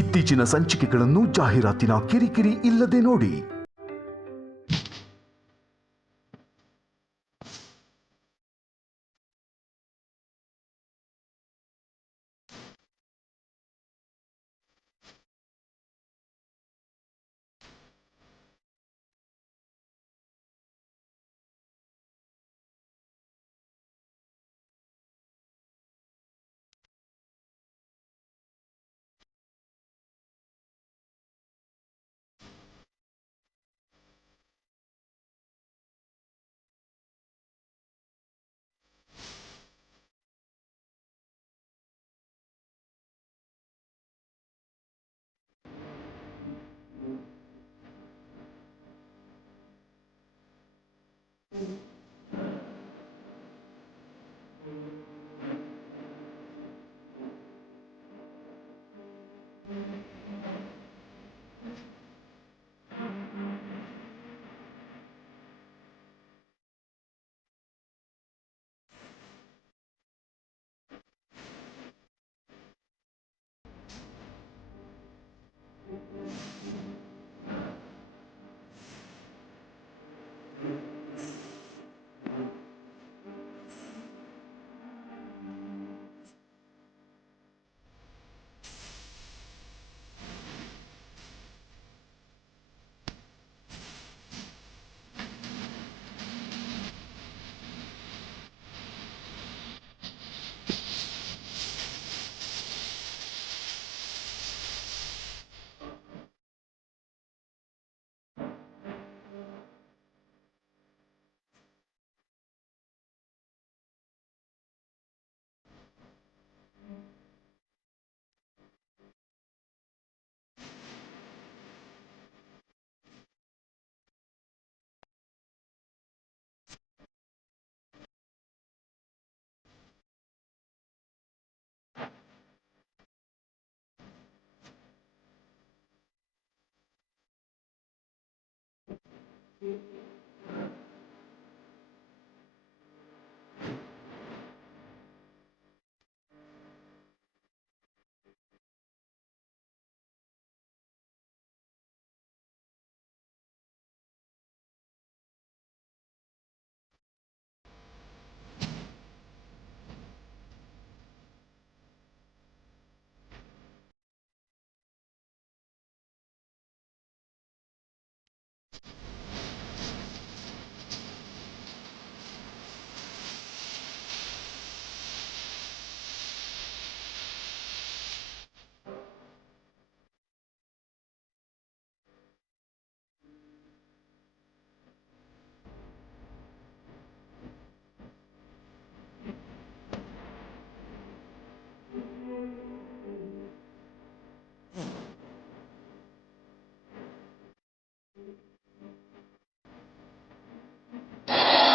ಇತ್ತೀಚಿನ ಸಂಚಿಕೆಗಳನ್ನು ಜಾಹೀರಾತಿನ ಕಿರಿಕಿರಿ ಇಲ್ಲದೆ ನೋಡಿ.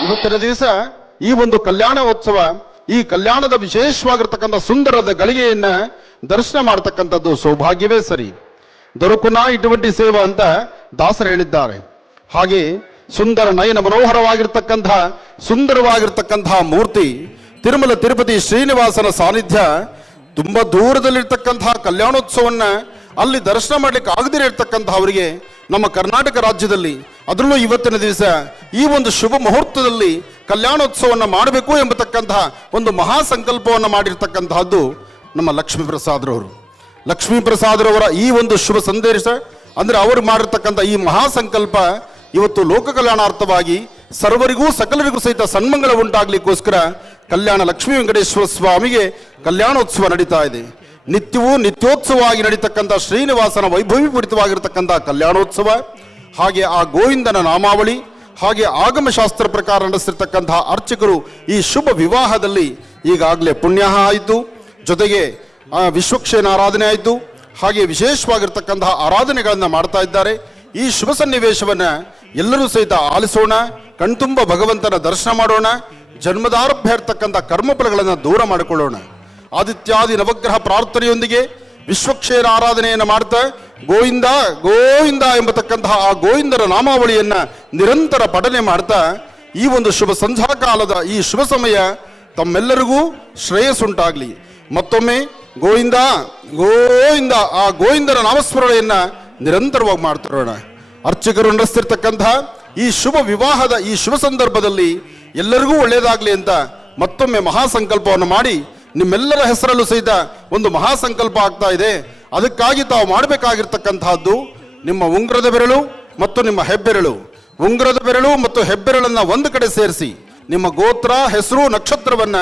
ಇವತ್ತಿನ ದಿವಸ ಈ ಒಂದು ಕಲ್ಯಾಣೋತ್ಸವ, ಈ ಕಲ್ಯಾಣದ ವಿಶೇಷವಾಗಿರ್ತಕ್ಕಂಥ ಸುಂದರದ ಗಳಿಗೆಯನ್ನ ದರ್ಶನ ಮಾಡತಕ್ಕಂಥದ್ದು ಸೌಭಾಗ್ಯವೇ ಸರಿ. ದೊರಕುನ ಇటువంటి ಸೇವ ಅಂತ ದಾಸರು ಹೇಳಿದ್ದಾರೆ. ಹಾಗೆ ಸುಂದರ ನಯನ ಮನೋಹರವಾಗಿರ್ತಕ್ಕಂತಹ ಸುಂದರವಾಗಿರ್ತಕ್ಕಂತಹ ಮೂರ್ತಿ ತಿರುಮಲ ತಿರುಪತಿ ಶ್ರೀನಿವಾಸನ ಸಾನ್ನಿಧ್ಯ ತುಂಬಾ ದೂರದಲ್ಲಿರ್ತಕ್ಕಂತಹ ಕಲ್ಯಾಣೋತ್ಸವನ್ನ ಅಲ್ಲಿ ದರ್ಶನ ಮಾಡ್ಲಿಕ್ಕೆ ಆಗದಿರೇ ಇರ್ತಕ್ಕಂಥವರಿಗೆ ನಮ್ಮ ಕರ್ನಾಟಕ ರಾಜ್ಯದಲ್ಲಿ, ಅದರಲ್ಲೂ ಇವತ್ತಿನ ದಿವಸ ಈ ಒಂದು ಶುಭ ಮುಹೂರ್ತದಲ್ಲಿ ಕಲ್ಯಾಣೋತ್ಸವವನ್ನು ಮಾಡಬೇಕು ಎಂಬತಕ್ಕಂತಹ ಒಂದು ಮಹಾ ಸಂಕಲ್ಪವನ್ನು ಮಾಡಿರ್ತಕ್ಕಂತಹದ್ದು ನಮ್ಮ ಲಕ್ಷ್ಮೀ ಪ್ರಸಾದ್ರವರು. ಲಕ್ಷ್ಮೀ ಪ್ರಸಾದ್ರವರ ಈ ಒಂದು ಶುಭ ಸಂದೇಶ ಅಂದ್ರೆ ಅವರು ಮಾಡಿರ್ತಕ್ಕಂಥ ಈ ಮಹಾ ಸಂಕಲ್ಪ ಇವತ್ತು ಲೋಕ ಕಲ್ಯಾಣಾರ್ಥವಾಗಿ ಸರ್ವರಿಗೂ ಸಕಲರಿಗೂ ಸಹಿತ ಸನ್ಮಂಗಳ ಉಂಟಾಗ್ಲಿಕ್ಕೋಸ್ಕರ ಕಲ್ಯಾಣ ಲಕ್ಷ್ಮೀ ವೆಂಕಟೇಶ್ವರ ಸ್ವಾಮಿಗೆ ಕಲ್ಯಾಣೋತ್ಸವ ನಡೀತಾ ಇದೆ. ನಿತ್ಯವೂ ನಿತ್ಯೋತ್ಸವವಾಗಿ ನಡೀತಕ್ಕಂಥ ಶ್ರೀನಿವಾಸನ ವೈಭವೀಪೂರಿತವಾಗಿರ್ತಕ್ಕಂಥ ಕಲ್ಯಾಣೋತ್ಸವ, ಹಾಗೆ ಆ ಗೋವಿಂದನ ನಾಮಾವಳಿ, ಹಾಗೆ ಆಗಮಶಾಸ್ತ್ರ ಪ್ರಕಾರ ನಡೆಸಿರ್ತಕ್ಕಂತಹ ಅರ್ಚಕರು ಈ ಶುಭ ವಿವಾಹದಲ್ಲಿ ಈಗಾಗಲೇ ಪುಣ್ಯಾಹ ಆಯಿತು, ಜೊತೆಗೆ ವಿಶ್ವಕ್ಷೇನ ಆರಾಧನೆ ಆಯಿತು, ಹಾಗೆ ವಿಶೇಷವಾಗಿರ್ತಕ್ಕಂತಹ ಆರಾಧನೆಗಳನ್ನು ಮಾಡ್ತಾ ಇದ್ದಾರೆ. ಈ ಶುಭ ಸನ್ನಿವೇಶವನ್ನ ಎಲ್ಲರೂ ಸಹಿತ ಆಲಿಸೋಣ, ಕಣ್ತುಂಬ ಭಗವಂತನ ದರ್ಶನ ಮಾಡೋಣ, ಜನ್ಮದಾರಭ್ಯ ಇರ್ತಕ್ಕಂಥ ಕರ್ಮಫಲಗಳನ್ನು ದೂರ ಮಾಡಿಕೊಳ್ಳೋಣ. ಆದಿತ್ಯಾದಿ ನವಗ್ರಹ ಪ್ರಾರ್ಥನೆಯೊಂದಿಗೆ ವಿಶ್ವಕ್ಷೇನ ಆರಾಧನೆಯನ್ನು ಮಾಡ್ತಾ ಗೋವಿಂದ ಗೋವಿಂದ ಎಂಬತಕ್ಕಂತಹ ಆ ಗೋವಿಂದರ ನಾಮಾವಳಿಯನ್ನ ನಿರಂತರ ಪಠನೆ ಮಾಡ್ತಾ ಈ ಒಂದು ಶುಭ ಸಂಧ್ಯಾಕಾಲದ ಈ ಶುಭ ಸಮಯ ತಮ್ಮೆಲ್ಲರಿಗೂ ಶ್ರೇಯಸ್ಸುಂಟಾಗಲಿ. ಮತ್ತೊಮ್ಮೆ ಗೋವಿಂದ ಗೋವಿಂದ ಆ ಗೋವಿಂದನ ನಾಮಸ್ಮರಣೆಯನ್ನ ನಿರಂತರವಾಗಿ ಮಾಡ್ತಿರೋಣ. ಅರ್ಚಕರು ನಡೆಸ್ತಿರ್ತಕ್ಕಂತಹ ಈ ಶುಭ ವಿವಾಹದ ಈ ಶುಭ ಸಂದರ್ಭದಲ್ಲಿ ಎಲ್ಲರಿಗೂ ಒಳ್ಳೆಯದಾಗಲಿ ಅಂತ ಮತ್ತೊಮ್ಮೆ ಮಹಾಸಂಕಲ್ಪವನ್ನು ಮಾಡಿ ನಿಮ್ಮೆಲ್ಲರ ಹೆಸರಲ್ಲೂ ಸಹಿತ ಒಂದು ಮಹಾಸಂಕಲ್ಪ ಆಗ್ತಾ ಇದೆ. ಅದಕ್ಕಾಗಿ ತಾವು ಮಾಡಬೇಕಾಗಿರ್ತಕ್ಕಂತಹದ್ದು ನಿಮ್ಮ ಉಂಗುರದ ಬೆರಳು ಮತ್ತು ನಿಮ್ಮ ಹೆಬ್ಬೆರಳು, ಉಂಗುರದ ಬೆರಳು ಮತ್ತು ಹೆಬ್ಬೆರಳನ್ನ ಒಂದು ಕಡೆ ಸೇರಿಸಿ ನಿಮ್ಮ ಗೋತ್ರ, ಹೆಸರು, ನಕ್ಷತ್ರವನ್ನ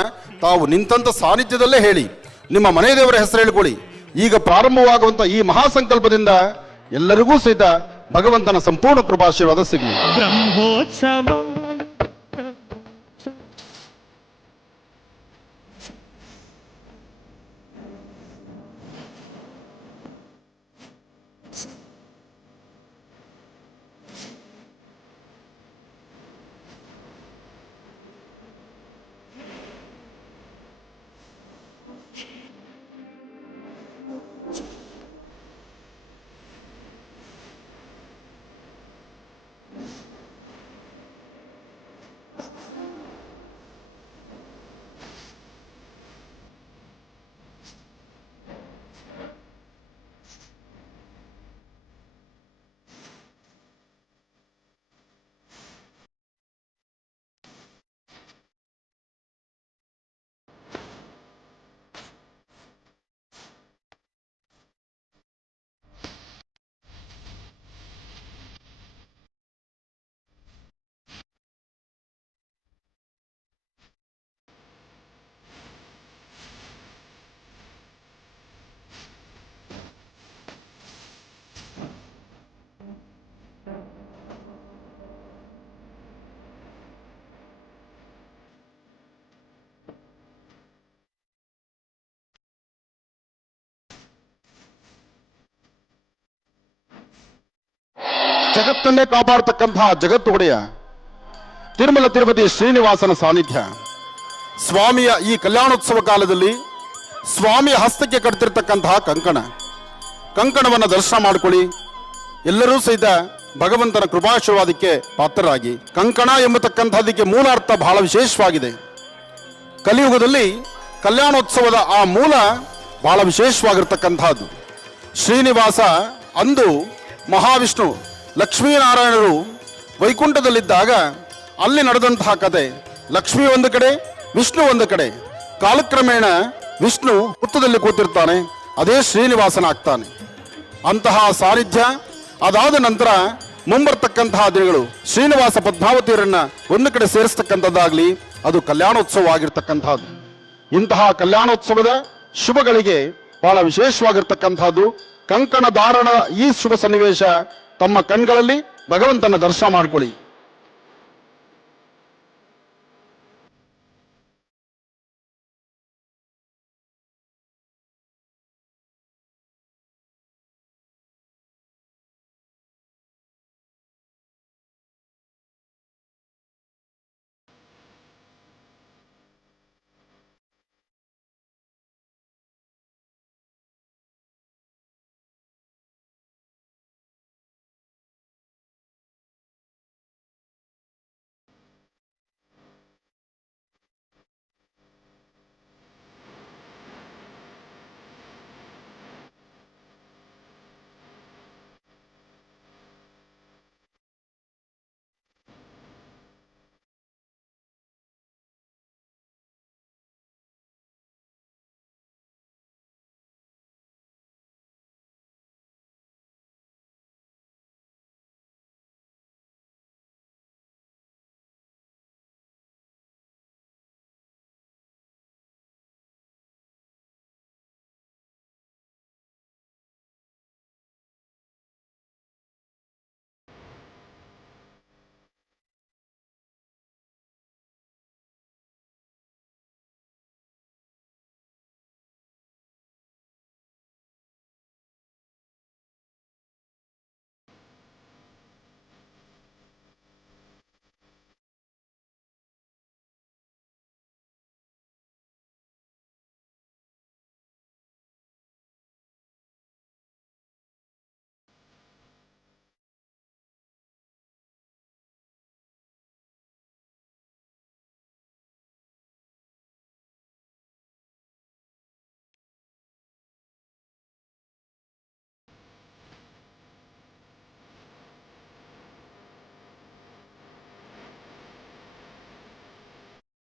ತಾವು ನಿಂತಂತ ಸಾನ್ನಿಧ್ಯದಲ್ಲೇ ಹೇಳಿ ನಿಮ್ಮ ಮನೆ ದೇವರ ಹೆಸರು ಹೇಳ್ಕೊಳ್ಳಿ. ಈಗ ಪ್ರಾರಂಭವಾಗುವಂತ ಈ ಮಹಾಸಂಕಲ್ಪದಿಂದ ಎಲ್ಲರಿಗೂ ಸಹಿತ ಭಗವಂತನ ಸಂಪೂರ್ಣ ಕೃಪಾಶೀರ್ವಾದ ಸಿಗಲಿ. ಬ್ರಹ್ಮೋತ್ಸವ ಜಗತ್ತನ್ನೇ ಕಾಪಾಡತಕ್ಕಂತಹ ಜಗತ್ತು ಒಡೆಯ ತಿರುಮಲ ತಿರುಪತಿ ಶ್ರೀನಿವಾಸನ ಸಾನ್ನಿಧ್ಯ, ಸ್ವಾಮಿಯ ಈ ಕಲ್ಯಾಣೋತ್ಸವ ಕಾಲದಲ್ಲಿ ಸ್ವಾಮಿಯ ಹಸ್ತಕ್ಕೆ ಕಟ್ತಿರ್ತಕ್ಕಂತಹ ಕಂಕಣವನ್ನು ದರ್ಶನ ಮಾಡಿಕೊಳ್ಳಿ. ಎಲ್ಲರೂ ಸಹಿತ ಭಗವಂತನ ಕೃಪಾಶೀರ್ವಾದಕ್ಕೆ ಪಾತ್ರರಾಗಿ. ಕಂಕಣ ಎಂಬತಕ್ಕಂಥದ್ದಕ್ಕೆ ಮೂಲ ಅರ್ಥ ಬಹಳ ವಿಶೇಷವಾಗಿದೆ. ಕಲಿಯುಗದಲ್ಲಿ ಕಲ್ಯಾಣೋತ್ಸವದ ಆ ಮೂಲ ಬಹಳ ವಿಶೇಷವಾಗಿರ್ತಕ್ಕಂಥದ್ದು. ಶ್ರೀನಿವಾಸ ಅಂದು ಮಹಾವಿಷ್ಣು ಲಕ್ಷ್ಮೀನಾರಾಯಣರು ವೈಕುಂಠದಲ್ಲಿದ್ದಾಗ ಅಲ್ಲಿ ನಡೆದಂತಹ ಕತೆ. ಲಕ್ಷ್ಮಿ ಒಂದು ಕಡೆ, ವಿಷ್ಣು ಒಂದು ಕಡೆ. ಕಾಲಕ್ರಮೇಣ ವಿಷ್ಣು ಹುತ್ತದಲ್ಲಿ ಕೂತಿರ್ತಾನೆ, ಅದೇ ಶ್ರೀನಿವಾಸನಾಗ್ತಾನೆ. ಅಂತಹ ಸಾನ್ನಿಧ್ಯ ಅದಾದ ನಂತರ ಮುಂಬರ್ತಕ್ಕಂತಹ ದಿನಗಳು ಶ್ರೀನಿವಾಸ ಪದ್ಮಾವತಿಯರನ್ನ ಒಂದು ಕಡೆ ಸೇರಿಸ್ತಕ್ಕಂಥದ್ದಾಗ್ಲಿ, ಅದು ಕಲ್ಯಾಣೋತ್ಸವ ಆಗಿರ್ತಕ್ಕಂಥದ್ದು. ಇಂತಹ ಕಲ್ಯಾಣೋತ್ಸವದ ಶುಭಗಳಿಗೆ ಬಹಳ ವಿಶೇಷವಾಗಿರ್ತಕ್ಕಂಥದ್ದು ಕಂಕಣ ಧಾರಣ. ಈ ಶುಭ ಸನ್ನಿವೇಶ ತಮ್ಮ ಕಣ್ಗಳಲ್ಲಿ ಭಗವಂತನ ದರ್ಶನ ಮಾಡ್ಕೊಳ್ಳಿ.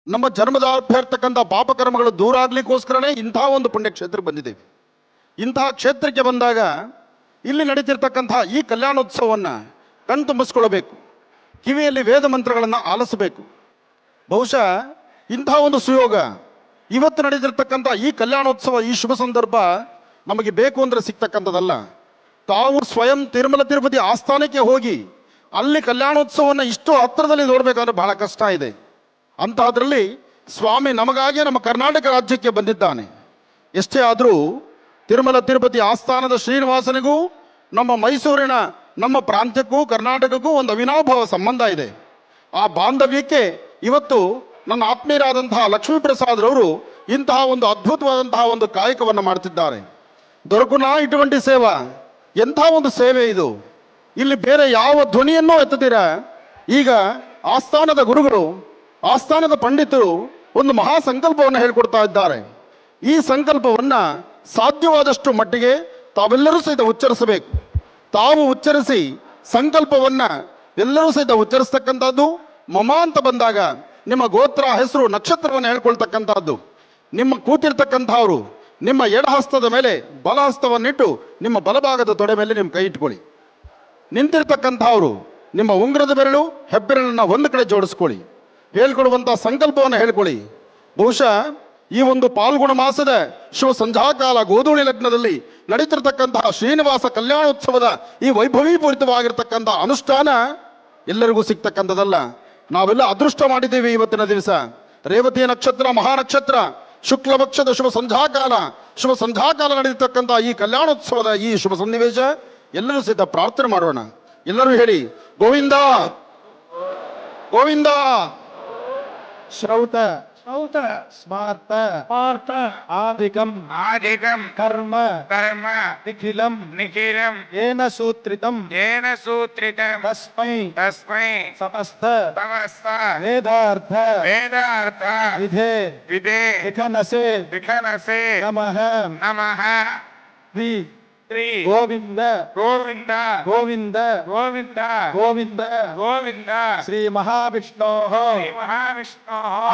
ನಮ್ಮ ಜನ್ಮದಾರ್ಭ್ಯ ಇರ್ತಕ್ಕಂಥ ಪಾಪಕರ್ಮಗಳು ದೂರ ಆಗ್ಲಿಕ್ಕೋಸ್ಕರನೇ ಇಂತಹ ಒಂದು ಪುಣ್ಯಕ್ಷೇತ್ರಕ್ಕೆ ಬಂದಿದ್ದೇವೆ. ಇಂತಹ ಕ್ಷೇತ್ರಕ್ಕೆ ಬಂದಾಗ ಇಲ್ಲಿ ನಡೀತಿರ್ತಕ್ಕಂತಹ ಈ ಕಲ್ಯಾಣೋತ್ಸವವನ್ನು ಕಣ್ತುಂಬಿಸ್ಕೊಳ್ಬೇಕು, ಕಿವಿಯಲ್ಲಿ ವೇದ ಮಂತ್ರಗಳನ್ನು ಆಲಿಸಬೇಕು. ಬಹುಶಃ ಇಂತಹ ಒಂದು ಸುಯೋಗ ಇವತ್ತು ನಡೆದಿರ್ತಕ್ಕಂಥ ಈ ಕಲ್ಯಾಣೋತ್ಸವ, ಈ ಶುಭ ಸಂದರ್ಭ ನಮಗೆ ಬೇಕು ಅಂದರೆ ಸಿಗ್ತಕ್ಕಂಥದ್ದಲ್ಲ. ತಾವು ಸ್ವಯಂ ತಿರುಮಲ ತಿರುಪತಿ ಆಸ್ಥಾನಕ್ಕೆ ಹೋಗಿ ಅಲ್ಲಿ ಕಲ್ಯಾಣೋತ್ಸವವನ್ನು ಇಷ್ಟು ಹತ್ತಿರದಲ್ಲಿ ನೋಡಬೇಕಾದ್ರೆ ಬಹಳ ಕಷ್ಟ ಇದೆ. ಅಂತಹದ್ರಲ್ಲಿ ಸ್ವಾಮಿ ನಮಗಾಗಿ ನಮ್ಮ ಕರ್ನಾಟಕ ರಾಜ್ಯಕ್ಕೆ ಬಂದಿದ್ದಾನೆ. ಎಷ್ಟೇ ಆದರೂ ತಿರುಮಲ ತಿರುಪತಿ ಆಸ್ಥಾನದ ಶ್ರೀನಿವಾಸನಿಗೂ ನಮ್ಮ ಮೈಸೂರಿನ ನಮ್ಮ ಪ್ರಾಂತ್ಯಕ್ಕೂ ಕರ್ನಾಟಕಕ್ಕೂ ಒಂದು ಅವಿನಾಭಾವ ಸಂಬಂಧ ಇದೆ. ಆ ಬಾಂಧವ್ಯಕ್ಕೆ ಇವತ್ತು ನನ್ನ ಆತ್ಮೀಯರಾದಂತಹ ಲಕ್ಷ್ಮೀಪ್ರಸಾದ್ರವರು ಇಂತಹ ಒಂದು ಅದ್ಭುತವಾದಂತಹ ಒಂದು ಕಾಯಕವನ್ನು ಮಾಡ್ತಿದ್ದಾರೆ. ದೊರಕುನ ಇటువంటి ಸೇವಾ, ಎಂಥ ಒಂದು ಸೇವೆ ಇದು! ಇಲ್ಲಿ ಬೇರೆ ಯಾವ ಧ್ವನಿಯನ್ನೂ ಎತ್ತದಿರ ಈಗ ಆಸ್ಥಾನದ ಗುರುಗಳು, ಆಸ್ಥಾನದ ಪಂಡಿತರು ಒಂದು ಮಹಾ ಸಂಕಲ್ಪವನ್ನು ಹೇಳ್ಕೊಡ್ತಾ ಇದ್ದಾರೆ. ಈ ಸಂಕಲ್ಪವನ್ನು ಸಾಧ್ಯವಾದಷ್ಟು ಮಟ್ಟಿಗೆ ತಾವೆಲ್ಲರೂ ಸಹಿತ ಉಚ್ಚರಿಸಬೇಕು. ತಾವು ಉಚ್ಚರಿಸಿ ಸಂಕಲ್ಪವನ್ನು ಎಲ್ಲರೂ ಸಹಿತ ಉಚ್ಚರಿಸ್ತಕ್ಕಂಥದ್ದು. ಮಮ ಅಂತ ಬಂದಾಗ ನಿಮ್ಮ ಗೋತ್ರ, ಹೆಸರು, ನಕ್ಷತ್ರವನ್ನು ಹೇಳ್ಕೊಳ್ತಕ್ಕಂಥದ್ದು. ನಿಮ್ಮ ಕೂತಿರ್ತಕ್ಕಂಥವ್ರು ನಿಮ್ಮ ಎಡಹಸ್ತದ ಮೇಲೆ ಬಲಹಸ್ತವನ್ನಿಟ್ಟು ನಿಮ್ಮ ಬಲಭಾಗದ ತೊಡೆ ಮೇಲೆ ನಿಮ್ಮ ಕೈ ಇಟ್ಕೊಳ್ಳಿ. ನಿಂತಿರ್ತಕ್ಕಂಥವ್ರು ನಿಮ್ಮ ಉಂಗುರದ ಬೆರಳು, ಹೆಬ್ಬೆರಳನ್ನ ಒಂದು ಕಡೆ ಜೋಡಿಸ್ಕೊಳ್ಳಿ. ಹೇಳ್ಕೊಡುವಂಥ ಸಂಕಲ್ಪವನ್ನು ಹೇಳ್ಕೊಳ್ಳಿ. ಬಹುಶಃ ಈ ಒಂದು ಪಾಲ್ಗುಣ ಮಾಸದ ಶುಭ ಸಂಧ್ಯಾಕಾಲ ಗೋಧೂಳಿ ಲಗ್ನದಲ್ಲಿ ನಡೀತಿರ್ತಕ್ಕಂತಹ ಶ್ರೀನಿವಾಸ ಕಲ್ಯಾಣೋತ್ಸವದ ಈ ವೈಭವೀಪೂರಿತವಾಗಿರ್ತಕ್ಕಂಥ ಅನುಷ್ಠಾನ ಎಲ್ಲರಿಗೂ ಸಿಗ್ತಕ್ಕಂಥದ್ದಲ್ಲ. ನಾವೆಲ್ಲ ಅದೃಷ್ಟ ಮಾಡಿದ್ದೇವೆ. ಇವತ್ತಿನ ದಿವಸ ರೇವತಿಯ ನಕ್ಷತ್ರ, ಮಹಾನಕ್ಷತ್ರ, ಶುಕ್ಲ ಪಕ್ಷದ ಶುಭ ಸಂಧ್ಯಾಕಾಲ ನಡೆಯತಕ್ಕಂಥ ಈ ಕಲ್ಯಾಣೋತ್ಸವದ ಈ ಶುಭ ಸನ್ನಿವೇಶ ಎಲ್ಲರೂ ಸಹಿತ ಪ್ರಾರ್ಥನೆ ಮಾಡೋಣ. ಎಲ್ಲರೂ ಹೇಳಿ ಗೋವಿಂದ ಗೋವಿಂದ. ಶ್ರೌತ ಸ್ಮಾರ್ತ ಆದಿಕಂ ಕರ್ಮ ನಿಖಿಲಂ ಏನ ಸೂತ್ರಿತಂ ತಸ್ಮೈ ಸಮಸ್ತ ವೇದಾರ್ಥ ವಿಧೇ ವಿಖನಸೆ ನಮಃ ಶ್ರೀ ಗೋವಿಂದ ಶ್ರೀ ಮಹಾವಿಷ್ಣೋ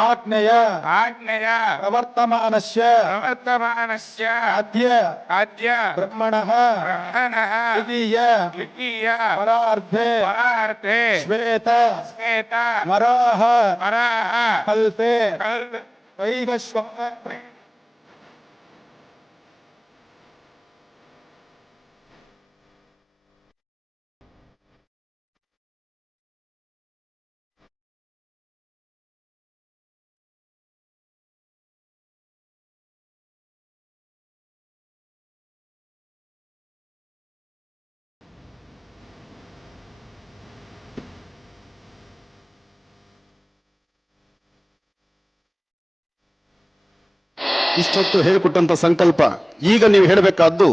ಆಜ್ಞೆಯ ಪ್ರವರ್ತಮಾನಸ್ಯ ಅದ್ಯ ಬ್ರಹ್ಮಣಃ ದ್ವಿತೀಯ ಪರಾರ್ಧೆ ಶ್ವೇತ ವರಾಹ ಕಲ್ಪೆ ವೈವಸ್ವತ ಇಷ್ಟೊತ್ತು ಹೇಳಿಕೊಟ್ಟಂತ ಸಂಕಲ್ಪ ಈಗ ನೀವು ಹೇಳಬೇಕಾದ್ದು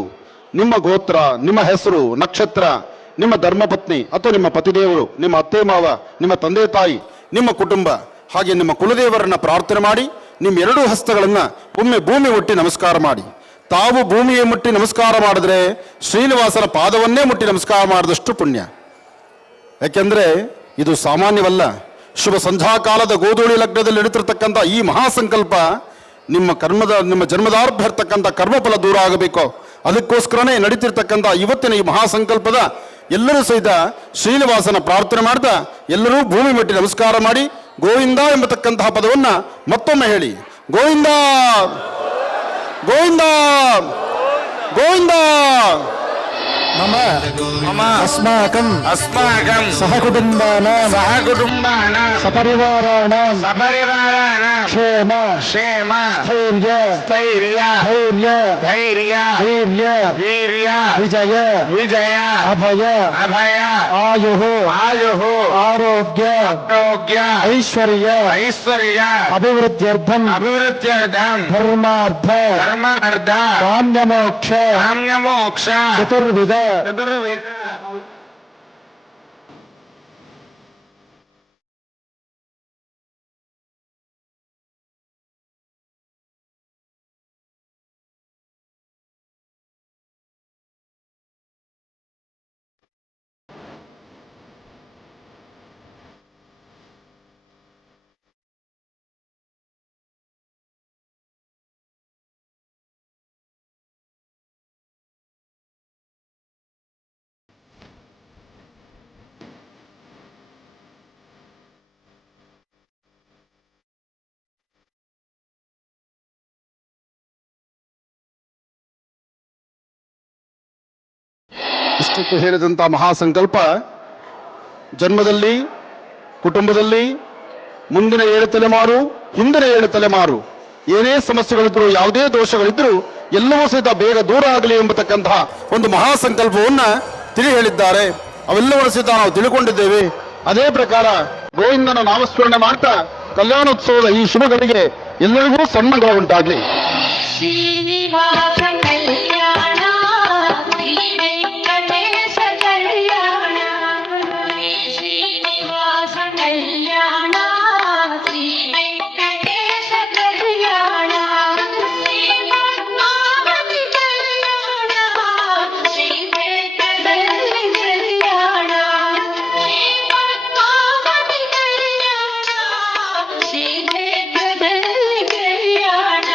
ನಿಮ್ಮ ಗೋತ್ರ, ನಿಮ್ಮ ಹೆಸರು, ನಕ್ಷತ್ರ, ನಿಮ್ಮ ಧರ್ಮಪತ್ನಿ ಅಥವಾ ನಿಮ್ಮ ಪತಿದೇವರು, ನಿಮ್ಮ ಅತ್ತೆ ಮಾವ, ನಿಮ್ಮ ತಂದೆ ತಾಯಿ, ನಿಮ್ಮ ಕುಟುಂಬ, ಹಾಗೆ ನಿಮ್ಮ ಕುಲದೇವರನ್ನ ಪ್ರಾರ್ಥನೆ ಮಾಡಿ ನಿಮ್ಮ ಎರಡೂ ಹಸ್ತಗಳನ್ನ ಒಮ್ಮೆ ಭೂಮಿ ಮುಟ್ಟಿ ನಮಸ್ಕಾರ ಮಾಡಿ. ತಾವು ಭೂಮಿಗೆ ಮುಟ್ಟಿ ನಮಸ್ಕಾರ ಮಾಡಿದ್ರೆ ಶ್ರೀನಿವಾಸನ ಪಾದವನ್ನೇ ಮುಟ್ಟಿ ನಮಸ್ಕಾರ ಮಾಡಿದಷ್ಟು ಪುಣ್ಯ. ಯಾಕೆಂದ್ರೆ ಇದು ಸಾಮಾನ್ಯವಲ್ಲ. ಶುಭ ಸಂಧ್ಯಾಕಾಲದ ಗೋಧೂಳಿ ಲಗ್ನದಲ್ಲಿ ನಡೀತಿರ್ತಕ್ಕಂಥ ಈ ಮಹಾಸಂಕಲ್ಪ ನಿಮ್ಮ ಜನ್ಮದಾರ್ಭ್ಯ ಇರ್ತಕ್ಕಂಥ ಕರ್ಮಫಲ ದೂರ ಆಗಬೇಕು. ಅದಕ್ಕೋಸ್ಕರನೇ ನಡೀತಿರ್ತಕ್ಕಂಥ ಇವತ್ತಿನ ಈ ಮಹಾಸಂಕಲ್ಪದ ಎಲ್ಲರೂ ಸಹಿತ ಶ್ರೀನಿವಾಸನ ಪ್ರಾರ್ಥನೆ ಮಾಡ್ತಾ ಎಲ್ಲರೂ ಭೂಮಿ ಮುಟ್ಟಿ ನಮಸ್ಕಾರ ಮಾಡಿ ಗೋವಿಂದ ಎಂಬತಕ್ಕಂತಹ ಪದವನ್ನ ಮತ್ತೊಮ್ಮೆ ಹೇಳಿ. ಗೋವಿಂದ ಗೋವಿಂದ ಗೋವಿಂದ. मम अस्माकं सहकुटुम्बानां सपरिवाराणां क्षेम स्थैर्य वीर्य विजय अभय आयुः आरोग्य ऐश्वर्य अभिवृद्ध्यर्थं धर्मार्थ काम्यमोक्ष चतुर्विध ಇಷ್ಟಕ್ಕೆ ಹೇಳಿದಂಥ ಮಹಾಸಂಕಲ್ಪ ಜನ್ಮದಲ್ಲಿ, ಕುಟುಂಬದಲ್ಲಿ, ಮುಂದಿನ 7 ತಲೆಮಾರು, ಹಿಂದಿನ 7 ತಲೆಮಾರು ಏನೇ ಸಮಸ್ಯೆಗಳಿದ್ರು, ಯಾವುದೇ ದೋಷಗಳಿದ್ರು ಎಲ್ಲವೂ ಸಹಿತ ಬೇಗ ದೂರ ಆಗಲಿ ಎಂಬತಕ್ಕಂತಹ ಒಂದು ಮಹಾಸಂಕಲ್ಪವನ್ನ ತಿಳಿ ಹೇಳಿದ್ದಾರೆ. ಅವೆಲ್ಲವೂ ಸಹಿತ ನಾವು ತಿಳ್ಕೊಂಡಿದ್ದೇವೆ. ಅದೇ ಪ್ರಕಾರ ಗೋವಿಂದನ ನಾಮಸ್ಮರಣೆ ಮಾಡ್ತಾ ಕಲ್ಯಾಣೋತ್ಸವದ ಈ ಶುಭಗಳಿಗೆ ಎಲ್ಲರಿಗೂ ಸನ್ಮಾನ ಉಂಟಾಗ್ಲಿ. ಶ್ರೀನಿವಾಸ ಕಲ್ಯಾಣ ಶ್ರೀ ವೆಂಕಟೇಶ ಕಲ್ಯಾಣ ಶ್ರೀನಿವಾಸ ಕಲ್ಯಾಣ ಶ್ರೀ ವೆಂಕಟೇಶ ಕಲ್ಯಾಣ ಶ್ರೀ ಪದ್ಮಾವತಿ ಕಲ್ಯಾಣ ಶ್ರೀ ವೆಂಕಟೇಶ ಕಲ್ಯಾಣ ಶ್ರೀ ಪದ್ಮಾವತಿ ಕಲ್ಯಾಣ ಶ್ರೀ ವೆಂಕಟೇಶ ಕಲ್ಯಾಣ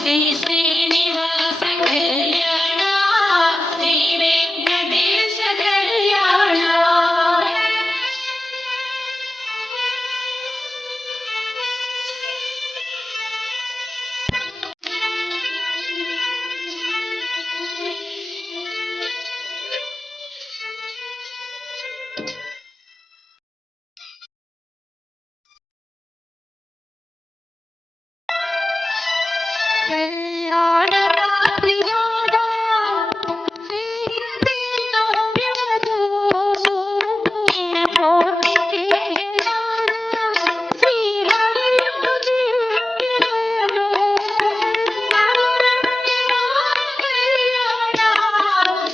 ಶ್ರೀ ಶ್ರೀನಿವಾಸ ಕಲ್ಯಾಣ ಶ್ರೀ ವೆಂಕಟೇಶ ಕಲ್ಯಾಣ.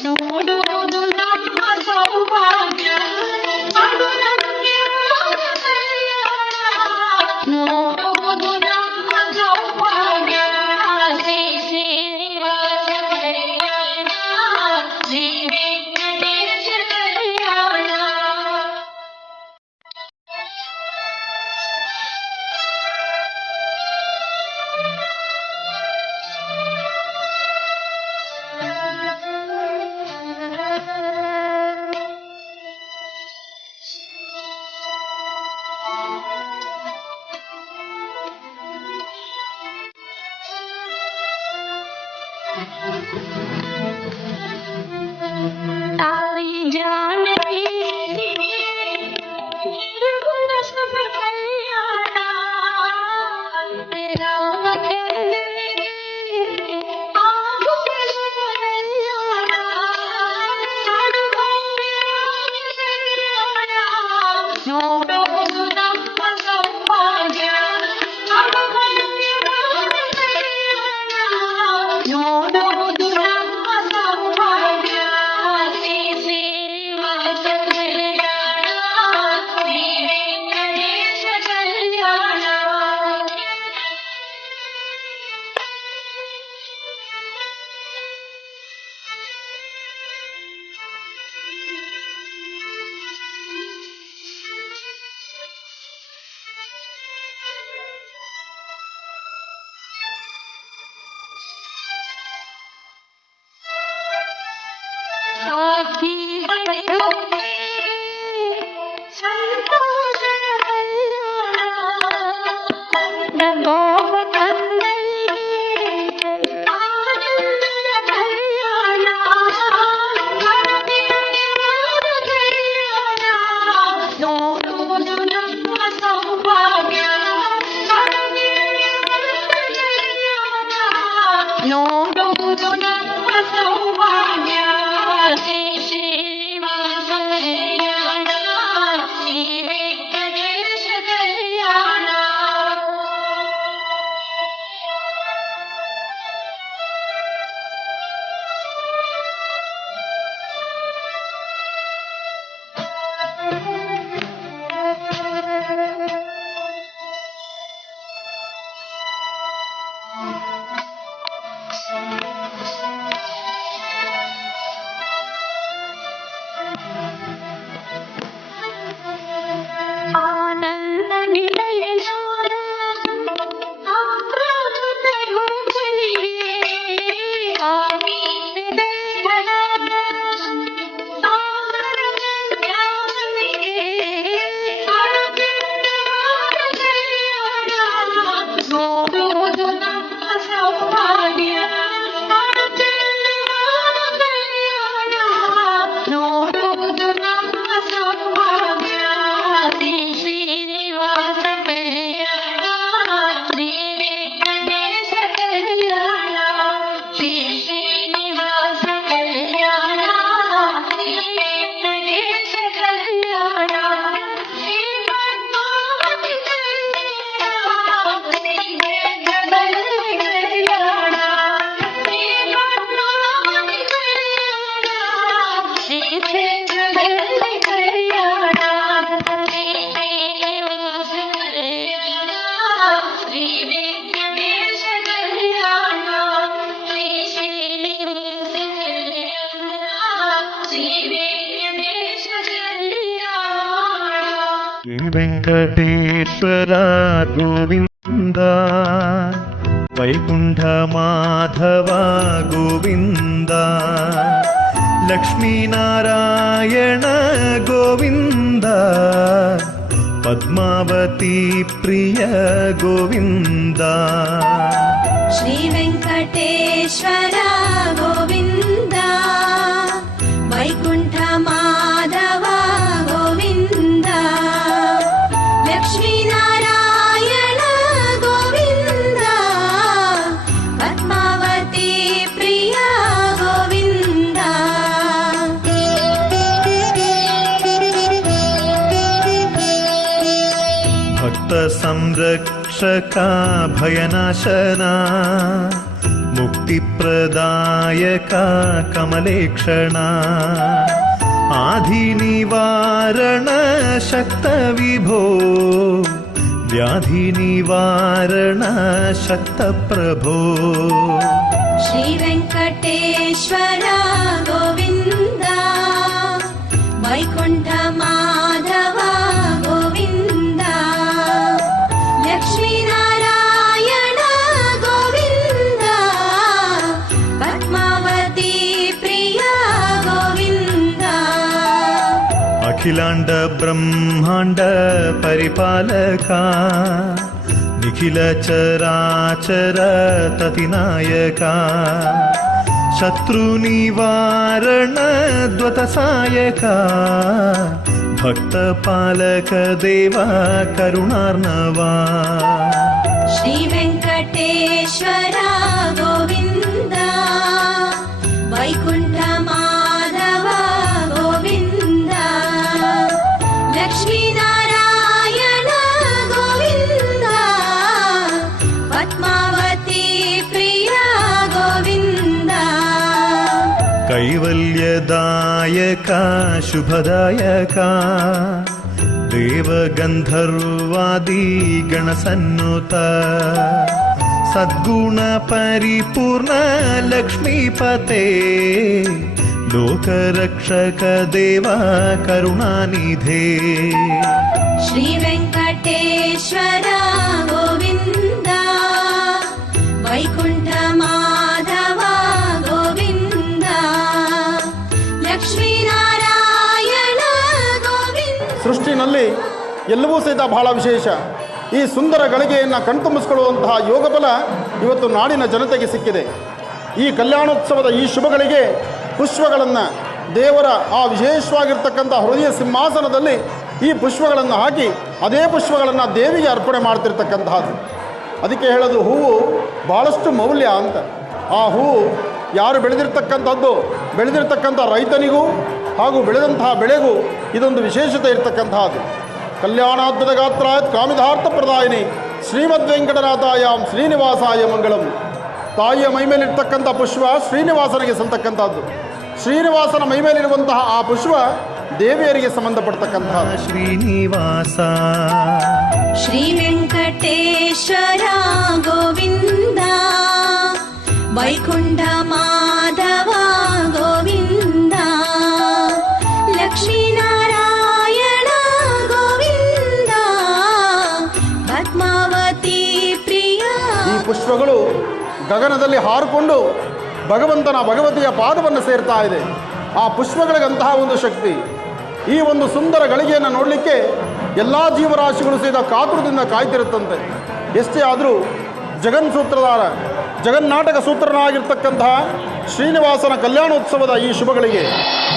ನೋಡುವುದು ನಮ್ಮ ಸೌಭಾಗ್ಯ, ನೋಡುವುದು ನಮ್ಮ ಸೌಭಾಗ್ಯ. ಶ್ರೀ ಶ್ರೀನಿವಾಸ ಕಲ್ಯಾಣ ಶ್ರೀ ವೆಂಕಟೇಶ ಕಲ್ಯಾಣ. तारी जानकी निर्गुण सब कल्याणा तेरा वंदे आगु कल्याणा ನೋಡುವುದು ನಮ್ಮ ಸೌಭಾಗ್ಯ, ನೋಡುವುದು ನಮ್ಮ ಸೌಭಾಗ್ಯ. ಶ್ರೀ ಶ್ರೀನಿವಾಸ ಕಲ್ಯಾಣ ಶ್ರೀ ವೆಂಕಟೇಶ ಕಲ್ಯಾಣ. ಸಾಕಿ ಹಳೆಯುತ್ತೆ ಸಂತೋಷದ ಕಲ್ಯಾಣ, ನಗೋವ ಕಣ್ಣಲ್ಲಿ ಆನಂದದ ಕಲ್ಯಾಣ, ಕರುಣೆಯವಾದ ಕಲ್ಯಾಣ. ನೋಡುವುದು ನಮ್ಮ ಸೌಭಾಗ್ಯ, ಕರುಣೆಯವಾದ ಕಲ್ಯಾಣ. ನೋಡುವುದು ನಮ್ಮ ಸೌಭಾಗ್ಯ. ಶ್ರೀ ಶ್ರೀನಿವಾಸ ಕಲ್ಯಾಣ ಶ್ರೀ ಶ್ರೀವೇಂಕಟೇಶ್ವರ ಕಲ್ಯಾಣ ಶ್ರೀ ವೆಂಕಟೇಶ ಕಲ್ಯಾಣ ಶ್ರೀ ವೆಂಕಟೇಶ ಕಲ್ಯಾಣ ಶ್ರೀ ವೆಂಕಟೇಶ್ವರ ಗೋವಿಂದ ವೈಕುಂಠ ಮಾಧವ ಗೋವಿಂದ ಲಕ್ಷ್ಮೀನಾರಾಯಣ ಗೋವಿಂದ ಪದ್ಮಾವತಿ ಪ್ರಿಯ ಗೋವಿಂದ ಶ್ರೀ ವೆಂಕಟೇಶ್ವರ ಗೋವಿಂದ ವೈಕುಂಠ ಮಾಧವ ಗೋವಿಂದ ಲಕ್ಷ್ಮೀನಾರಾಯಣ ಗೋವಿಂದ ಪದ್ಮಾವತಿ ಪ್ರಿಯ ಗೋವಿಂದ ಭಕ್ತ ಸಂರಕ್ಷಕ ಭಯನಾಶನ ಮುಕ್ತಿಪ್ರದಾಯಕ ಕಮಲೇಕ್ಷಣ ಆಧಿನಿವಾರಣ ಶಕ್ತ ವಿಭೋ ವ್ಯಾಧಿ ನಿವಾರಣ ಶಕ್ತ ಪ್ರಭೋ ಶ್ರೀ ವೆಂಕಟೇಶ್ವರ ಗೋವಿಂದ ವೈಕುಂಠ ಮಾಧವ ಗೋವಿಂದ ಲಕ್ಷ್ಮೀನಾರಾಯಣ ಗೋವಿಂದ ಪದ್ಮಾವತಿ ಪ್ರಿಯ ಗೋವಿಂದ ಅಖಿಲಾಂಡ ಬ್ರಹ್ಮಾಂಡ ಪರಿಪಾಲಕ ನಿಖಿಲ ಚರಾಚರ ತತಿನಾಯಕ ಶತ್ರು ನಿವಾರಣ ದ್ವತ ಸಾಯಕ ಭಕ್ತ ಪಾಲಕ ದೇವ ಕರುಣಾರ್ಣವ ಶ್ರೀ ವೆಂಕಟೇಶ್ವರ ಗೋವಿಂದ ವೈಕುಂಠ ಮಾಧವ ಗೋವಿಂದ ಲಕ್ಷ್ಮೀನಾರಾಯಣ ಗೋವಿಂದ ಪದ್ಮಾವತಿ ಪ್ರಿಯ ಗೋವಿಂದ ಕೈವಲ್ಯದಾಯಕ ಶುಭದಾಯಕ ದೇವ ಗಂಧರ್ವಾದಿ ಗಣಸನ್ನುತ ಸದ್ಗುಣ ಪರಿಪೂರ್ಣ ಲಕ್ಷ್ಮೀಪತೆ ಲೋಕರಕ್ಷಕ ದೇವ ಕರುಣಾನಿಧೇ ಶ್ರೀ ವೆಂಕಟೇಶ್ವರ ಗೋವಿಂದ ವೈಕುಂಠ ಮಾಧವ ಗೋವಿಂದ ಲಕ್ಷ್ಮೀನಾರಾಯಣ ಗೋವಿಂದ ಸೃಷ್ಟಿನಲ್ಲಿ ಎಲ್ಲವೂ ಸಹಿತ ಬಹಳ ವಿಶೇಷ. ಈ ಸುಂದರ ಗಳಿಗೆಯನ್ನು ಕಣ್ತುಂಬಿಸಿಕೊಳ್ಳುವಂತಹ ಯೋಗಬಲ ಇವತ್ತು ನಾಡಿನ ಜನತೆಗೆ ಸಿಕ್ಕಿದೆ. ಈ ಕಲ್ಯಾಣೋತ್ಸವದ ಈ ಶುಭಗಳಿಗೆ ಪುಷ್ಪಗಳನ್ನು ದೇವರ ಆ ವಿಶೇಷವಾಗಿರ್ತಕ್ಕಂಥ ಹೃದಯ ಸಿಂಹಾಸನದಲ್ಲಿ ಈ ಪುಷ್ಪಗಳನ್ನು ಹಾಕಿ ಅದೇ ಪುಷ್ಪಗಳನ್ನು ದೇವಿಗೆ ಅರ್ಪಣೆ ಮಾಡ್ತಿರ್ತಕ್ಕಂತಹದ್ದು. ಅದಕ್ಕೆ ಹೇಳೋದು ಹೂವು ಭಾಳಷ್ಟು ಮೌಲ್ಯ ಅಂತ. ಆ ಹೂವು ಯಾರು ಬೆಳೆದಿರ್ತಕ್ಕಂಥದ್ದು, ಬೆಳೆದಿರ್ತಕ್ಕಂಥ ರೈತನಿಗೂ ಹಾಗೂ ಬೆಳೆದಂತಹ ಬೆಳೆಗೂ ಇದೊಂದು ವಿಶೇಷತೆ ಇರ್ತಕ್ಕಂತಹದ್ದು. ಕಲ್ಯಾಣಾದ್ಭುತ ಗಾತ್ರಾಯತ್ ಕಾಮಿಧಾರ್ಥ ಪ್ರದಾಯಿನಿ ಶ್ರೀಮದ್ ವೆಂಕಟನಾಥಾಯಾಮ್ ಶ್ರೀನಿವಾಸಾಯ ಮಂಗಳಂ. ತಾಯಿಯ ಮೈಮೇಲಿರ್ತಕ್ಕಂಥ ಪುಷ್ಪ ಶ್ರೀನಿವಾಸನಿಗೆ ಸಲ್ತಕ್ಕಂಥದ್ದು. ಶ್ರೀನಿವಾಸನ ಮೈಮೇಲಿರುವಂತಹ ಆ ಪುಷ್ಪ ದೇವಿಯರಿಗೆ ಸಂಬಂಧಪಡ್ತಕ್ಕಂಥದ್ದು. ಶ್ರೀನಿವಾಸ ಶ್ರೀ ವೆಂಕಟೇಶ್ವರ ಗೋವಿಂದ ವೈಕುಂಠ ಮಾಧವ ಗೋವಿಂದ ಲಕ್ಷ್ಮೀನಾರಾಯಣ ಗೋವಿಂದ ಪದ್ಮಾವತಿ ಪ್ರಿಯ. ಈ ಪುಷ್ಪಗಳು ಗಗನದಲ್ಲಿ ಹಾರಿಕೊಂಡು ಭಗವಂತನ ಭಗವತಿಯ ಪಾದವನ್ನು ಸೇರ್ತಾ ಇದೆ. ಆ ಪುಷ್ಪಗಳಿಗಂತಹ ಒಂದು ಶಕ್ತಿ. ಈ ಒಂದು ಸುಂದರ ಗಳಿಗೆಯನ್ನು ನೋಡಲಿಕ್ಕೆ ಎಲ್ಲ ಜೀವರಾಶಿಗಳು ಸಹಿತ ಕಾತುರದಿಂದ ಕಾಯ್ತಿರುತ್ತಂತೆ. ಎಷ್ಟೇ ಆದರೂ ಜಗನ್ಸೂತ್ರಧಾರ ಜಗನ್ನಾಟಕ ಸೂತ್ರನಾಗಿರ್ತಕ್ಕಂತಹ ಶ್ರೀನಿವಾಸನ ಕಲ್ಯಾಣೋತ್ಸವದ ಈ ಶುಭಗಳಿಗೆ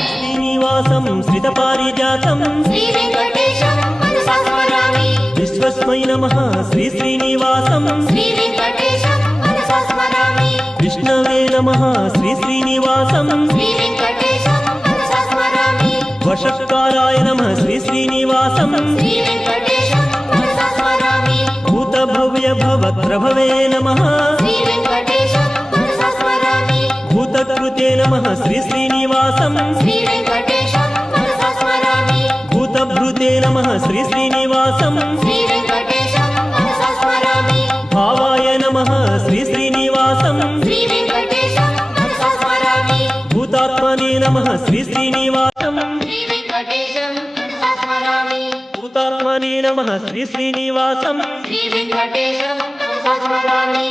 ಶ್ರೀನಿವಾಸಂ ಶ್ರಿತಪಾರಿಜಾತಂ ಶ್ರೀ ವೆಂಕಟೇಶಂ ಮನಸಾ ಸ್ಮರಾಮಿ ವಿಶ್ವಸ್ಮೈ ನಮಃ ಶ್ರೀ ಶ್ರೀನಿವಾಸಂ ಶ್ರೀ ವೆಂಕಟೇಶಂ ಮನಸಾ ಸ್ಮರಾಮಿ ವಿಷ್ಣವೇ ನಮಃ ಶ್ರೀ ಶ್ರೀನಿವಾಸಂ ಶ್ರೀ ವೆಂಕಟೇಶಂ ಮನಸಾ ಸ್ಮರಾಮಿ ವಶಕಾರಾಯ ನಮಃ ಶ್ರೀ ಶ್ರೀನಿವಾಸಂ ಶ್ರೀ ವೆಂಕಟೇಶಂ ಮನಸಾ ಸ್ಮರಾಮಿ ಭೂತಭವ್ಯ ಭವತ್ರಭವೇ ನಮಃ ಶ್ರೀ ವೆಂಕಟೇಶಂ ಮನಸಾ ಸ್ಮರಾಮಿ ಭೂತಕ భూతభృతే నమః శ్రీ శ్రీనివాసం శ్రీ వెంకటేశం మనసా స్మరామి భూతభృతే నమః శ్రీ శ్రీనివాసం శ్రీ వెంకటేశం మనసా స్మరామి భావాయ నమః శ్రీ శ్రీనివాసం శ్రీ వెంకటేశం మనసా స్మరామి భూతాత్మనే నమః శ్రీ శ్రీనివాసం శ్రీ వెంకటేశం మనసా స్మరామి భూతాత్మనే నమః శ్రీ శ్రీనివాసం శ్రీ వెంకటేశం మనసా స్మరామి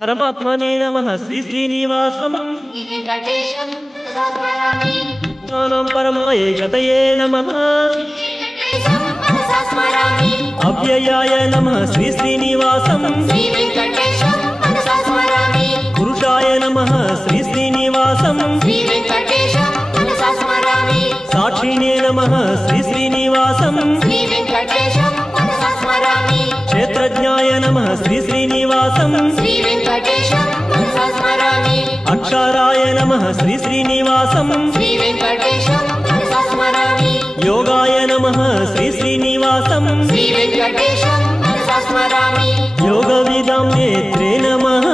పరమాత్మనే నమః శ్రీ శ్రీనివాసం శ్రీ వెంకటేశం మనసా స్మరామి జ్ఞానం పరమాయ గతయే నమః వెంకటేశం మనసా స్మరామి అవ్యయాయ నమః శ్రీ శ్రీనివాసం శ్రీ వెంకటేశం మనసా స్మరామి పురుషాయ నమః శ్రీ శ్రీనివాసం శ్రీ వెంకటేశం మనసా స్మరామి సాక్షిణే నమః శ్రీ శ్రీనివాసం శ్రీ వెంకటేశం మనసా స్మరామి క్షేత్రజ్ఞాయ నమః శ్రీ శ్రీనివాసం శ్రీ వెంకటేశం మనసా స్మరామి అక్షరాయ నమః శ్రీ శ్రీనివాసం శ్రీ వెంకటేశం మనసా స్మరామి యోగాయ నమః శ్రీ శ్రీనివాసం శ్రీ వెంకటేశం మనసా స్మరామి యోగ విదాం నేత్రే నమః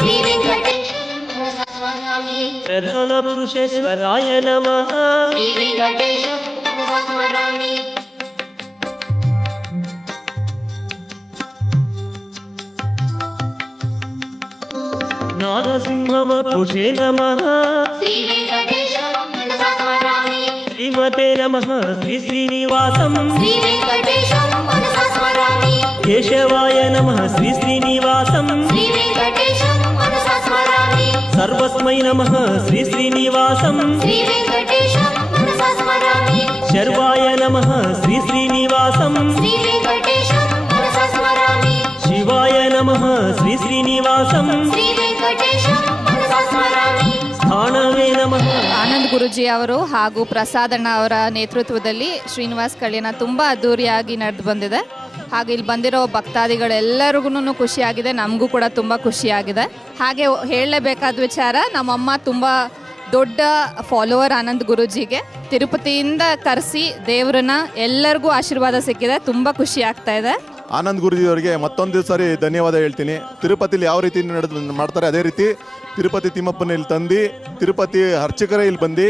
శ్రీ వెంకటేశం మనసా స్మరామి ప్రధాన పురుషేశ్వరాయ నమః శ్రీ వెంకటేశం మనసా స్మరామి నారసింహవపుషే నమః శ్రీ వెంకటేశం మనసా స్మరామి శ్రీమతే నమః శ్రీ శ్రీనివాసం శ్రీ వెంకటేశం మనసా స్మరామి కేశవాయ నమః శ్రీ శ్రీనివాసం శ్రీ వెంకటేశం మనసా స్మరామి సర్వస్మై నమః శ్రీ శ్రీనివాసం శ్రీ వెంకటేశం మనసా స్మరామి శర్వాయ నమః శ్రీ శ్రీనివాసం శ్రీ వెంకటేశం మనసా స్మరామి శివాయ నమః శ్రీ శ్రీనివాసం శ్రీ వెంకటేశం మనసా ಸ್ಮರಾಮಿ ಸ್ಥಾನವೇ ನಮಃ. ಆನಂದ್ ಗುರುಜಿ ಅವರು ಹಾಗೂ ಪ್ರಸಾದಣ್ಣ ಅವರ ನೇತೃತ್ವದಲ್ಲಿ ಶ್ರೀನಿವಾಸ ಕಲ್ಯಾಣ ತುಂಬ ಅದ್ಧೂರಿಯಾಗಿ ನಡೆದು ಬಂದಿದೆ. ಹಾಗೆ ಇಲ್ಲಿ ಬಂದಿರೋ ಭಕ್ತಾದಿಗಳೆಲ್ಲರಿಗೂ ಖುಷಿಯಾಗಿದೆ, ನಮಗೂ ಕೂಡ ತುಂಬ ಖುಷಿಯಾಗಿದೆ. ಹಾಗೆ ಹೇಳಲೇಬೇಕಾದ ವಿಚಾರ, ನಮ್ಮಮ್ಮ ತುಂಬ ದೊಡ್ಡ ಫಾಲೋವರ್ ಆನಂದ್ ಗುರುಜಿಗೆ. ತಿರುಪತಿಯಿಂದ ಕರೆಸಿ ದೇವ್ರನ್ನ ಎಲ್ಲರಿಗೂ ಆಶೀರ್ವಾದ ಸಿಕ್ಕಿದೆ, ತುಂಬ ಖುಷಿ ಆಗ್ತಾ ಇದೆ. ಆನಂದ್ ಗುರುಜಿಯವರಿಗೆ ಮತ್ತೊಂದು ಸಾರಿ ಧನ್ಯವಾದ ಹೇಳ್ತೀನಿ. ತಿರುಪತಿಲಿ ಯಾವ ರೀತಿ ಮಾಡ್ತಾರೆ ಅದೇ ರೀತಿ ತಿರುಪತಿ ತಿಮ್ಮಪ್ಪನ ಇಲ್ಲಿ ತಂದು ತಿರುಪತಿ ಅರ್ಚಕರೇ ಇಲ್ಲಿ ಬಂದು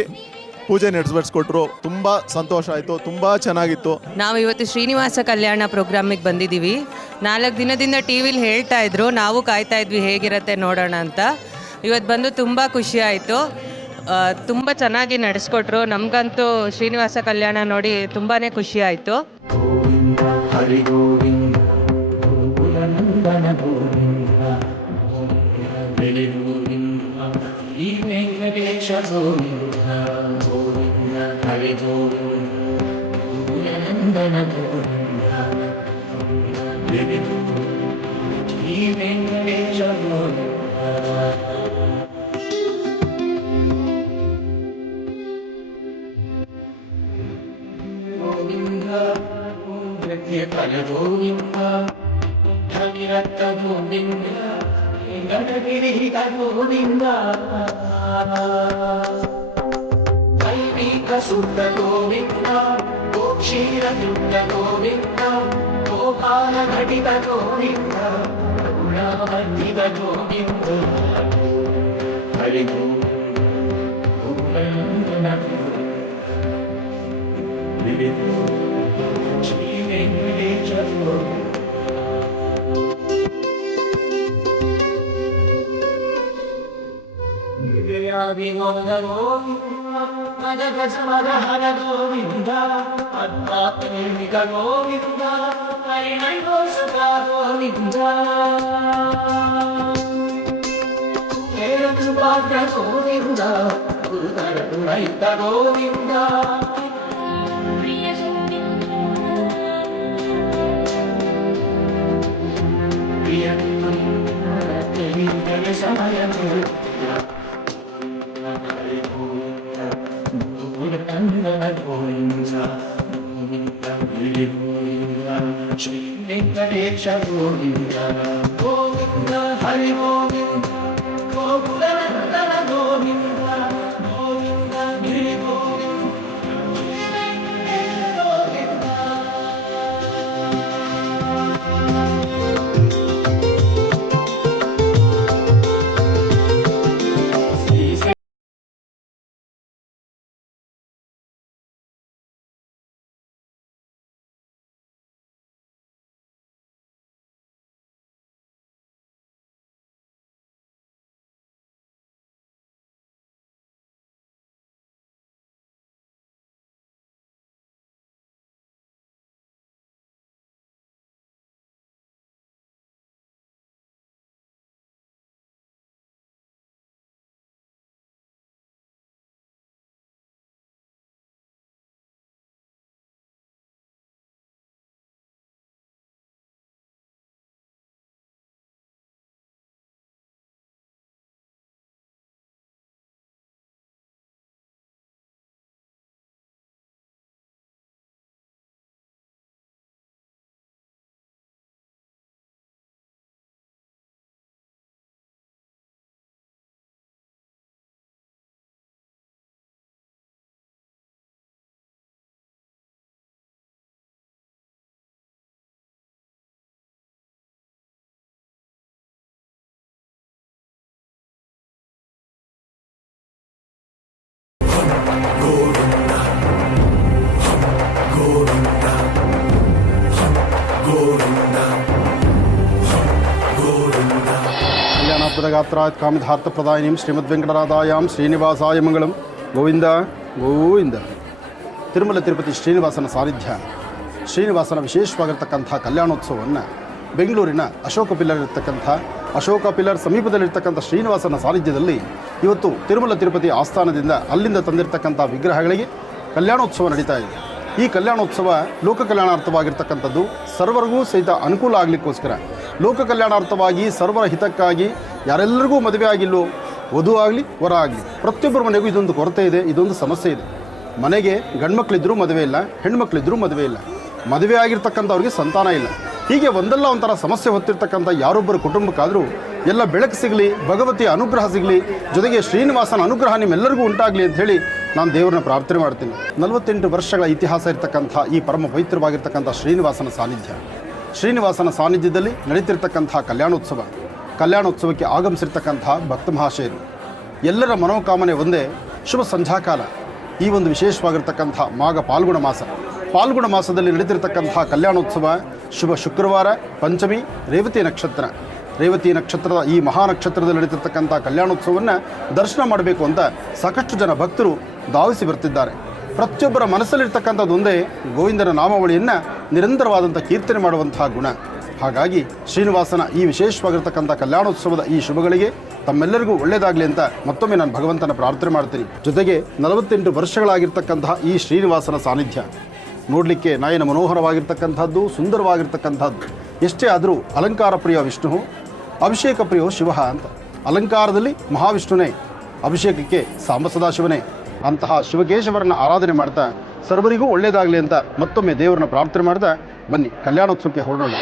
ಪೂಜೆ ನಡೆಸ್ಕೊಟ್ರು. ತುಂಬ ಸಂತೋಷ ಆಯಿತು, ತುಂಬ ಚೆನ್ನಾಗಿತ್ತು. ನಾವು ಇವತ್ತು ಶ್ರೀನಿವಾಸ ಕಲ್ಯಾಣ ಪ್ರೋಗ್ರಾಮಿಗೆ ಬಂದಿದ್ದೀವಿ. 4 ದಿನದಿಂದ ಟಿ ವಿಲಿ ಹೇಳ್ತಾ ಇದ್ರು, ನಾವು ಕಾಯ್ತಾ ಇದ್ವಿ ಹೇಗಿರುತ್ತೆ ನೋಡೋಣ ಅಂತ. ಇವತ್ತು ಬಂದು ತುಂಬ ಖುಷಿ ಆಯಿತು, ತುಂಬ ಚೆನ್ನಾಗಿ ನಡೆಸ್ಕೊಟ್ರು. ನಮಗಂತೂ ಶ್ರೀನಿವಾಸ ಕಲ್ಯಾಣ ನೋಡಿ ತುಂಬಾ ಖುಷಿ ಆಯಿತು. ಕಲ್ಪತಗಾತ್ರಾತ್ ಕಾಮಿಧಾರ್ಥ ಪ್ರದಾಯಿನಿಂ ಶ್ರೀಮದ್ ವೆಂಕಟರಾಧಾಯಾಂ ಶ್ರೀನಿವಾಸಾಯ ಮಂಗಳಂ. ಗೋವಿಂದ ಗೋವಿಂದ. ತಿರುಮಲ ತಿರುಪತಿ ಶ್ರೀನಿವಾಸನ ಸಾನ್ನಿಧ್ಯ, ಶ್ರೀನಿವಾಸನ ವಿಶೇಷವಾಗಿರ್ತಕ್ಕಂಥ ಕಲ್ಯಾಣೋತ್ಸವವನ್ನು ಬೆಂಗಳೂರಿನ ಅಶೋಕ ಪಿಲ್ಲರ್ ಸಮೀಪದಲ್ಲಿರ್ತಕ್ಕಂಥ ಶ್ರೀನಿವಾಸನ ಸಾನ್ನಿಧ್ಯದಲ್ಲಿ ಇವತ್ತು ತಿರುಮಲ ತಿರುಪತಿ ಆಸ್ಥಾನದಿಂದ ಅಲ್ಲಿಂದ ತಂದಿರತಕ್ಕಂಥ ವಿಗ್ರಹಗಳಿಗೆ ಕಲ್ಯಾಣೋತ್ಸವ ನಡೀತಾ ಇದೆ. ಈ ಕಲ್ಯಾಣೋತ್ಸವ ಲೋಕ ಕಲ್ಯಾಣಾರ್ಥವಾಗಿರ್ತಕ್ಕಂಥದ್ದು, ಸರ್ವರಿಗೂ ಸಹಿತ ಅನುಕೂಲ ಆಗಲಿಕ್ಕೋಸ್ಕರ, ಲೋಕ ಕಲ್ಯಾಣಾರ್ಥವಾಗಿ ಸರ್ವರ ಹಿತಕ್ಕಾಗಿ, ಯಾರೆಲ್ಲರಿಗೂ ಮದುವೆ ಆಗಿಲ್ಲೋ, ವಧು ಆಗಲಿ ವರ ಆಗಲಿ ಪ್ರತಿಯೊಬ್ಬರ ಮನೆಗೂ ಇದೊಂದು ಕೊರತೆ ಇದೆ, ಇದೊಂದು ಸಮಸ್ಯೆ ಇದೆ. ಮನೆಗೆ ಗಂಡ್ಮಕ್ಳಿದ್ರೂ ಮದುವೆ ಇಲ್ಲ, ಹೆಣ್ಮಕ್ಳಿದ್ರೂ ಮದುವೆ ಇಲ್ಲ, ಮದುವೆ ಆಗಿರ್ತಕ್ಕಂಥವ್ರಿಗೆ ಸಂತಾನ ಇಲ್ಲ. ಹೀಗೆ ಒಂದಲ್ಲ ಒಂಥರ ಸಮಸ್ಯೆ ಹೊತ್ತಿರ್ತಕ್ಕಂಥ ಯಾರೊಬ್ಬರ ಕುಟುಂಬಕ್ಕಾದರೂ ಎಲ್ಲ ಬೆಳಕು ಸಿಗಲಿ, ಭಗವತಿಯ ಅನುಗ್ರಹ ಸಿಗಲಿ, ಜೊತೆಗೆ ಶ್ರೀನಿವಾಸನ ಅನುಗ್ರಹ ನಿಮ್ಮೆಲ್ಲರಿಗೂ ಉಂಟಾಗಲಿ ಅಂತ ಹೇಳಿ ನಾನು ದೇವರನ್ನ ಪ್ರಾರ್ಥನೆ ಮಾಡ್ತೀನಿ. 48 ವರ್ಷಗಳ ಇತಿಹಾಸ ಇರ್ತಕ್ಕಂಥ ಈ ಪರಮ ಪವಿತ್ರವಾಗಿರ್ತಕ್ಕಂಥ ಶ್ರೀನಿವಾಸನ ಸಾನ್ನಿಧ್ಯದಲ್ಲಿ ನಡೀತಿರ್ತಕ್ಕಂಥ ಕಲ್ಯಾಣೋತ್ಸವಕ್ಕೆ ಆಗಮಿಸಿರ್ತಕ್ಕಂಥ ಭಕ್ತ ಮಹಾಶಯರು ಎಲ್ಲರ ಮನೋಕಾಮನೆ ಒಂದೇ, ಶುಭ ಸಂಧ್ಯಾಕಾಲ. ಈ ಒಂದು ವಿಶೇಷವಾಗಿರ್ತಕ್ಕಂಥ ಮಾಘ ಪಾಲ್ಗುಣ ಮಾಸದಲ್ಲಿ ನಡೀತಿರ್ತಕ್ಕಂಥ ಕಲ್ಯಾಣೋತ್ಸವ ಶುಭ ಶುಕ್ರವಾರ, ಪಂಚಮಿ, ರೇವತಿ ನಕ್ಷತ್ರದ ಈ ಮಹಾನಕ್ಷತ್ರದಲ್ಲಿ ನಡೀತಿರ್ತಕ್ಕಂಥ ಕಲ್ಯಾಣೋತ್ಸವವನ್ನು ದರ್ಶನ ಮಾಡಬೇಕು ಅಂತ ಸಾಕಷ್ಟು ಜನ ಭಕ್ತರು ಧಾವಿಸಿ ಬರ್ತಿದ್ದಾರೆ. ಪ್ರತಿಯೊಬ್ಬರ ಮನಸ್ಸಲ್ಲಿರ್ತಕ್ಕಂಥದ್ದು ಒಂದೇ, ಗೋವಿಂದನ ನಾಮಾವಳಿಯನ್ನು ನಿರಂತರವಾದಂಥ ಕೀರ್ತನೆ ಮಾಡುವಂತಹ ಗುಣ. ಹಾಗಾಗಿ ಶ್ರೀನಿವಾಸನ ಈ ವಿಶೇಷವಾಗಿರ್ತಕ್ಕಂಥ ಕಲ್ಯಾಣೋತ್ಸವದ ಈ ಶುಭಗಳಿಗೆ ತಮ್ಮೆಲ್ಲರಿಗೂ ಒಳ್ಳೆಯದಾಗಲಿ ಅಂತ ಮತ್ತೊಮ್ಮೆ ನಾನು ಭಗವಂತನ ಪ್ರಾರ್ಥನೆ ಮಾಡ್ತೀನಿ. ಜೊತೆಗೆ 48 ವರ್ಷಗಳಾಗಿರ್ತಕ್ಕಂತಹ ಈ ಶ್ರೀನಿವಾಸನ ಸಾನ್ನಿಧ್ಯ ನೋಡಲಿಕ್ಕೆ ನಯನ ಮನೋಹರವಾಗಿರ್ತಕ್ಕಂಥದ್ದು, ಸುಂದರವಾಗಿರ್ತಕ್ಕಂಥದ್ದು. ಎಷ್ಟೇ ಆದರೂ ಅಲಂಕಾರ ಪ್ರಿಯ ವಿಷ್ಣು, ಅಭಿಷೇಕ ಪ್ರಿಯೋ ಶಿವ ಅಂತ. ಅಲಂಕಾರದಲ್ಲಿ ಮಹಾವಿಷ್ಣುನೇ, ಅಭಿಷೇಕಕ್ಕೆ ಸಾಂಬ ಸದಾಶಿವನೇ. ಅಂತಹ ಶಿವಕೇಶವರನ್ನು ಆರಾಧನೆ ಮಾಡ್ತಾ ಸರ್ವರಿಗೂ ಒಳ್ಳೆಯದಾಗಲಿ ಅಂತ ಮತ್ತೊಮ್ಮೆ ದೇವರನ್ನ ಪ್ರಾರ್ಥನೆ ಮಾಡ್ತಾ ಬನ್ನಿ ಕಲ್ಯಾಣೋತ್ಸವಕ್ಕೆ ಹೊರಡೋಣ.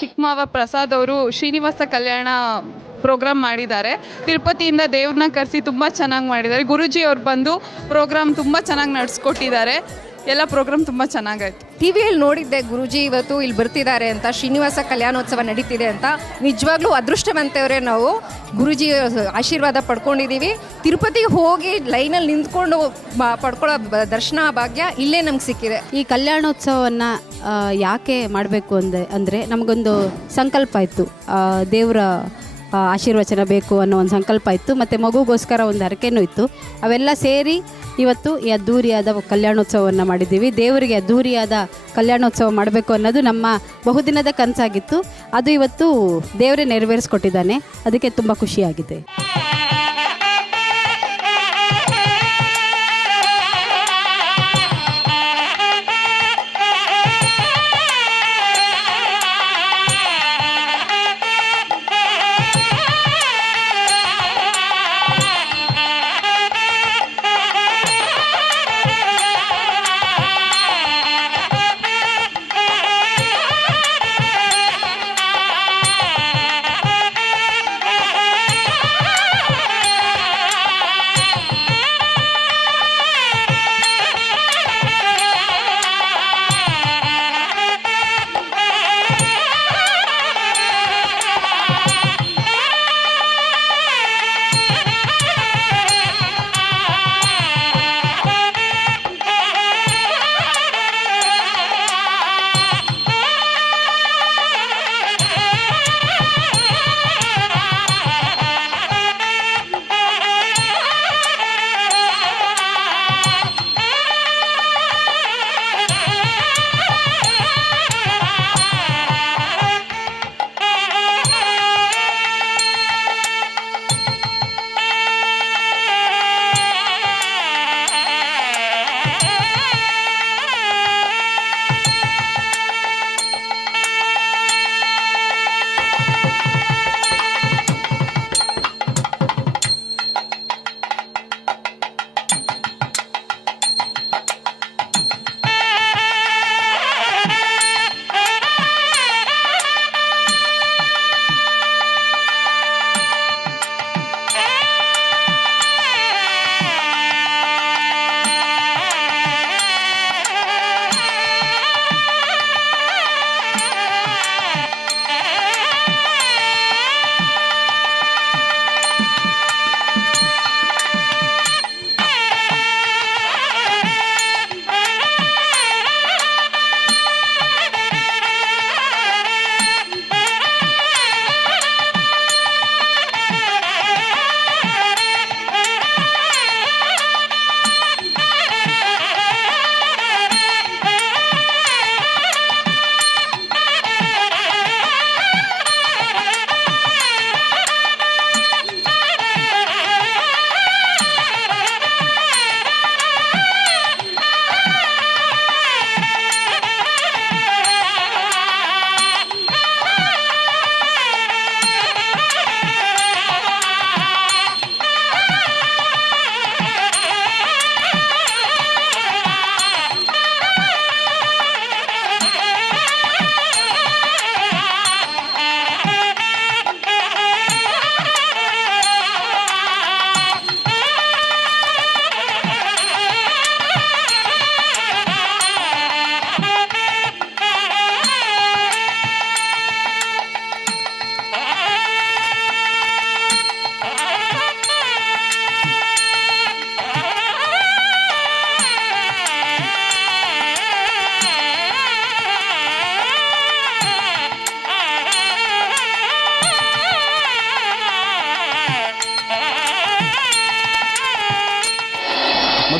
ಚಿಕ್ಕ ಮಾವ ಪ್ರಸಾದ್ ಅವರು ಶ್ರೀನಿವಾಸ ಕಲ್ಯಾಣ ಪ್ರೋಗ್ರಾಮ್ ಮಾಡಿದ್ದಾರೆ. ತಿರುಪತಿಯಿಂದ ದೇವ್ರನ್ನ ಕರೆಸಿ ತುಂಬ ಚೆನ್ನಾಗಿ ಮಾಡಿದ್ದಾರೆ. ಗುರೂಜಿ ಅವ್ರು ಬಂದು ಪ್ರೋಗ್ರಾಮ್ ತುಂಬ ಚೆನ್ನಾಗಿ ನಡೆಸ್ಕೊಟ್ಟಿದ್ದಾರೆ. ಎಲ್ಲ ಪ್ರೋಗ್ರಾಮ್ ತುಂಬ ಚೆನ್ನಾಗಾಯ್ತು. ಟಿವಿಯಲ್ಲಿ ನೋಡಿದ್ದೆ ಗುರೂಜಿ ಇವತ್ತು ಇಲ್ಲಿ ಬರ್ತಿದ್ದಾರೆ ಅಂತ, ಶ್ರೀನಿವಾಸ ಕಲ್ಯಾಣೋತ್ಸವ ನಡೀತಿದೆ ಅಂತ. ನಿಜವಾಗ್ಲೂ ಅದೃಷ್ಟವಂತವರೇ ನಾವು, ಗುರೂಜಿ ಆಶೀರ್ವಾದ ಪಡ್ಕೊಂಡಿದ್ದೀವಿ. ತಿರುಪತಿಗೆ ಹೋಗಿ ಲೈನಲ್ಲಿ ನಿಂತ್ಕೊಂಡು ಪಡ್ಕೊಳ್ಳೋ ದರ್ಶನ ಭಾಗ್ಯ ಇಲ್ಲೇ ನಮ್ಗೆ ಸಿಕ್ಕಿದೆ. ಈ ಕಲ್ಯಾಣೋತ್ಸವವನ್ನು ಯಾಕೆ ಮಾಡಬೇಕು ಅಂದರೆ ನಮಗೊಂದು ಸಂಕಲ್ಪ ಇತ್ತು, ದೇವರ ಆಶೀರ್ವಚನ ಬೇಕು ಅನ್ನೋ ಒಂದು ಸಂಕಲ್ಪ ಇತ್ತು, ಮತ್ತು ಮಗುಗೋಸ್ಕರ ಒಂದು ಹರಕೆನೂ ಇತ್ತು. ಅವೆಲ್ಲ ಸೇರಿ ಇವತ್ತು ಈ ಅದ್ಧೂರಿಯಾದ ಕಲ್ಯಾಣೋತ್ಸವವನ್ನು ಮಾಡಿದ್ದೀವಿ. ದೇವರಿಗೆ ಅದ್ಧೂರಿಯಾದ ಕಲ್ಯಾಣೋತ್ಸವ ಮಾಡಬೇಕು ಅನ್ನೋದು ನಮ್ಮ ಬಹುದಿನದ ಕನಸಾಗಿತ್ತು. ಅದು ಇವತ್ತು ದೇವರೇ ನೆರವೇರಿಸ್ಕೊಟ್ಟಿದ್ದಾನೆ. ಅದಕ್ಕೆ ತುಂಬ ಖುಷಿಯಾಗಿದೆ.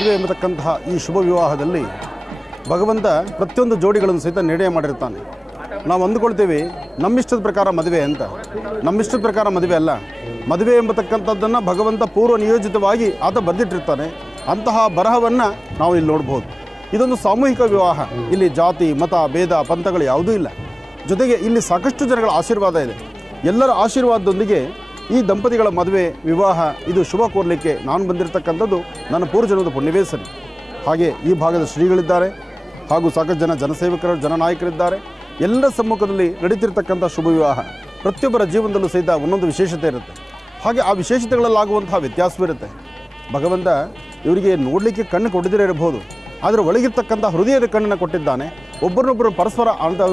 ಮದುವೆ ಎಂಬತಕ್ಕಂತಹ ಈ ಶುಭ ವಿವಾಹದಲ್ಲಿ ಭಗವಂತ ಪ್ರತಿಯೊಂದು ಜೋಡಿಗಳನ್ನು ಸಹಿತ ನಿರ್ಣಯ ಮಾಡಿರ್ತಾನೆ. ನಾವು ಅಂದುಕೊಳ್ತೀವಿ ನಮ್ಮಿಷ್ಟದ ಪ್ರಕಾರ ಮದುವೆ ಅಂತ. ನಮ್ಮಿಷ್ಟದ ಪ್ರಕಾರ ಮದುವೆ ಅಲ್ಲ. ಮದುವೆ ಎಂಬತಕ್ಕಂಥದ್ದನ್ನು ಭಗವಂತ ಪೂರ್ವ ನಿಯೋಜಿತವಾಗಿ ಆತ ಬರೆದಿಟ್ಟಿರ್ತಾನೆ. ಅಂತಹ ಬರಹವನ್ನು ನಾವು ಇಲ್ಲಿ ನೋಡ್ಬೋದು. ಇದೊಂದು ಸಾಮೂಹಿಕ ವಿವಾಹ. ಇಲ್ಲಿ ಜಾತಿ ಮತ ಭೇದ ಪಂಥಗಳು ಯಾವುದೂ ಇಲ್ಲ. ಜೊತೆಗೆ ಇಲ್ಲಿ ಸಾಕಷ್ಟು ಜನಗಳ ಆಶೀರ್ವಾದ ಇದೆ. ಎಲ್ಲರ ಆಶೀರ್ವಾದದೊಂದಿಗೆ ಈ ದಂಪತಿಗಳ ಮದುವೆ ವಿವಾಹ ಇದು ಶುಭ ಕೋರಲಿಕ್ಕೆ ನಾನು ಬಂದಿರತಕ್ಕಂಥದ್ದು ನನ್ನ ಪೂರ್ವಜನ್ಮದ ಪುಣ್ಯವೇ ಸರಿ. ಹಾಗೆ ಈ ಭಾಗದ ಶ್ರೀಗಳಿದ್ದಾರೆ, ಹಾಗೂ ಸಾಕಷ್ಟು ಜನಸೇವಕರು ಜನನಾಯಕರಿದ್ದಾರೆ. ಎಲ್ಲರ ಸಮ್ಮುಖದಲ್ಲಿ ನಡೀತಿರ್ತಕ್ಕಂಥ ಶುಭ ವಿವಾಹ ಪ್ರತಿಯೊಬ್ಬರ ಜೀವನದಲ್ಲೂ ಸಹಿತ ಒಂದೊಂದು ವಿಶೇಷತೆ ಇರುತ್ತೆ. ಹಾಗೆ ಆ ವಿಶೇಷತೆಗಳಲ್ಲಾಗುವಂತಹ ವ್ಯತ್ಯಾಸವಿರುತ್ತೆ. ಭಗವಂತ ಇವರಿಗೆ ನೋಡಲಿಕ್ಕೆ ಕಣ್ಣು ಕೊಡದಿರೇ ಇರಬಹುದು, ಆದರೆ ಒಳಗಿರ್ತಕ್ಕಂಥ ಹೃದಯದ ಕಣ್ಣನ್ನು ಕೊಟ್ಟಿದ್ದಾನೆ. ಒಬ್ಬರನ್ನೊಬ್ಬರು ಪರಸ್ಪರ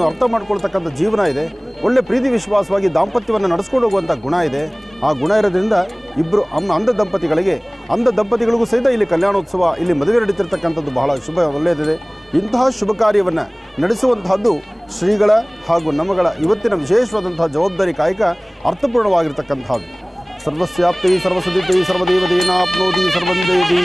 ಅರ್ಥ ಮಾಡ್ಕೊಳ್ತಕ್ಕಂಥ ಜೀವನ ಇದೆ. ಒಳ್ಳೆ ಪ್ರೀತಿ ವಿಶ್ವಾಸವಾಗಿ ದಾಂಪತ್ಯವನ್ನು ನಡೆಸ್ಕೊಂಡು ಹೋಗುವಂಥ ಗುಣ ಇದೆ. ಆ ಗುಣ ಇರೋದ್ರಿಂದ ಇಬ್ಬರು ಅಂಧ ದಂಪತಿಗಳಿಗೂ ಸಹಿತ ಇಲ್ಲಿ ಕಲ್ಯಾಣೋತ್ಸವ, ಇಲ್ಲಿ ಮದುವೆ ನಡೀತಿರ್ತಕ್ಕಂಥದ್ದು ಬಹಳ ಶುಭ ಒಳ್ಳೆಯದಿದೆ. ಇಂತಹ ಶುಭ ಕಾರ್ಯವನ್ನು ನಡೆಸುವಂತಹದ್ದು ಶ್ರೀಗಳ ಹಾಗೂ ನಮ್ಮಗಳ ಇವತ್ತಿನ ವಿಶೇಷವಾದಂತಹ ಜವಾಬ್ದಾರಿ ಕಾಯಕ ಅರ್ಥಪೂರ್ಣವಾಗಿರ್ತಕ್ಕಂಥದ್ದು. ಸರ್ವಸ್ಯಾಪ್ತಿ ಸರ್ವಸದಿತಿ ಸರ್ವದೇವದೇನಾಪ್ನೋದಿ ಸರ್ವಂದೇದಿ.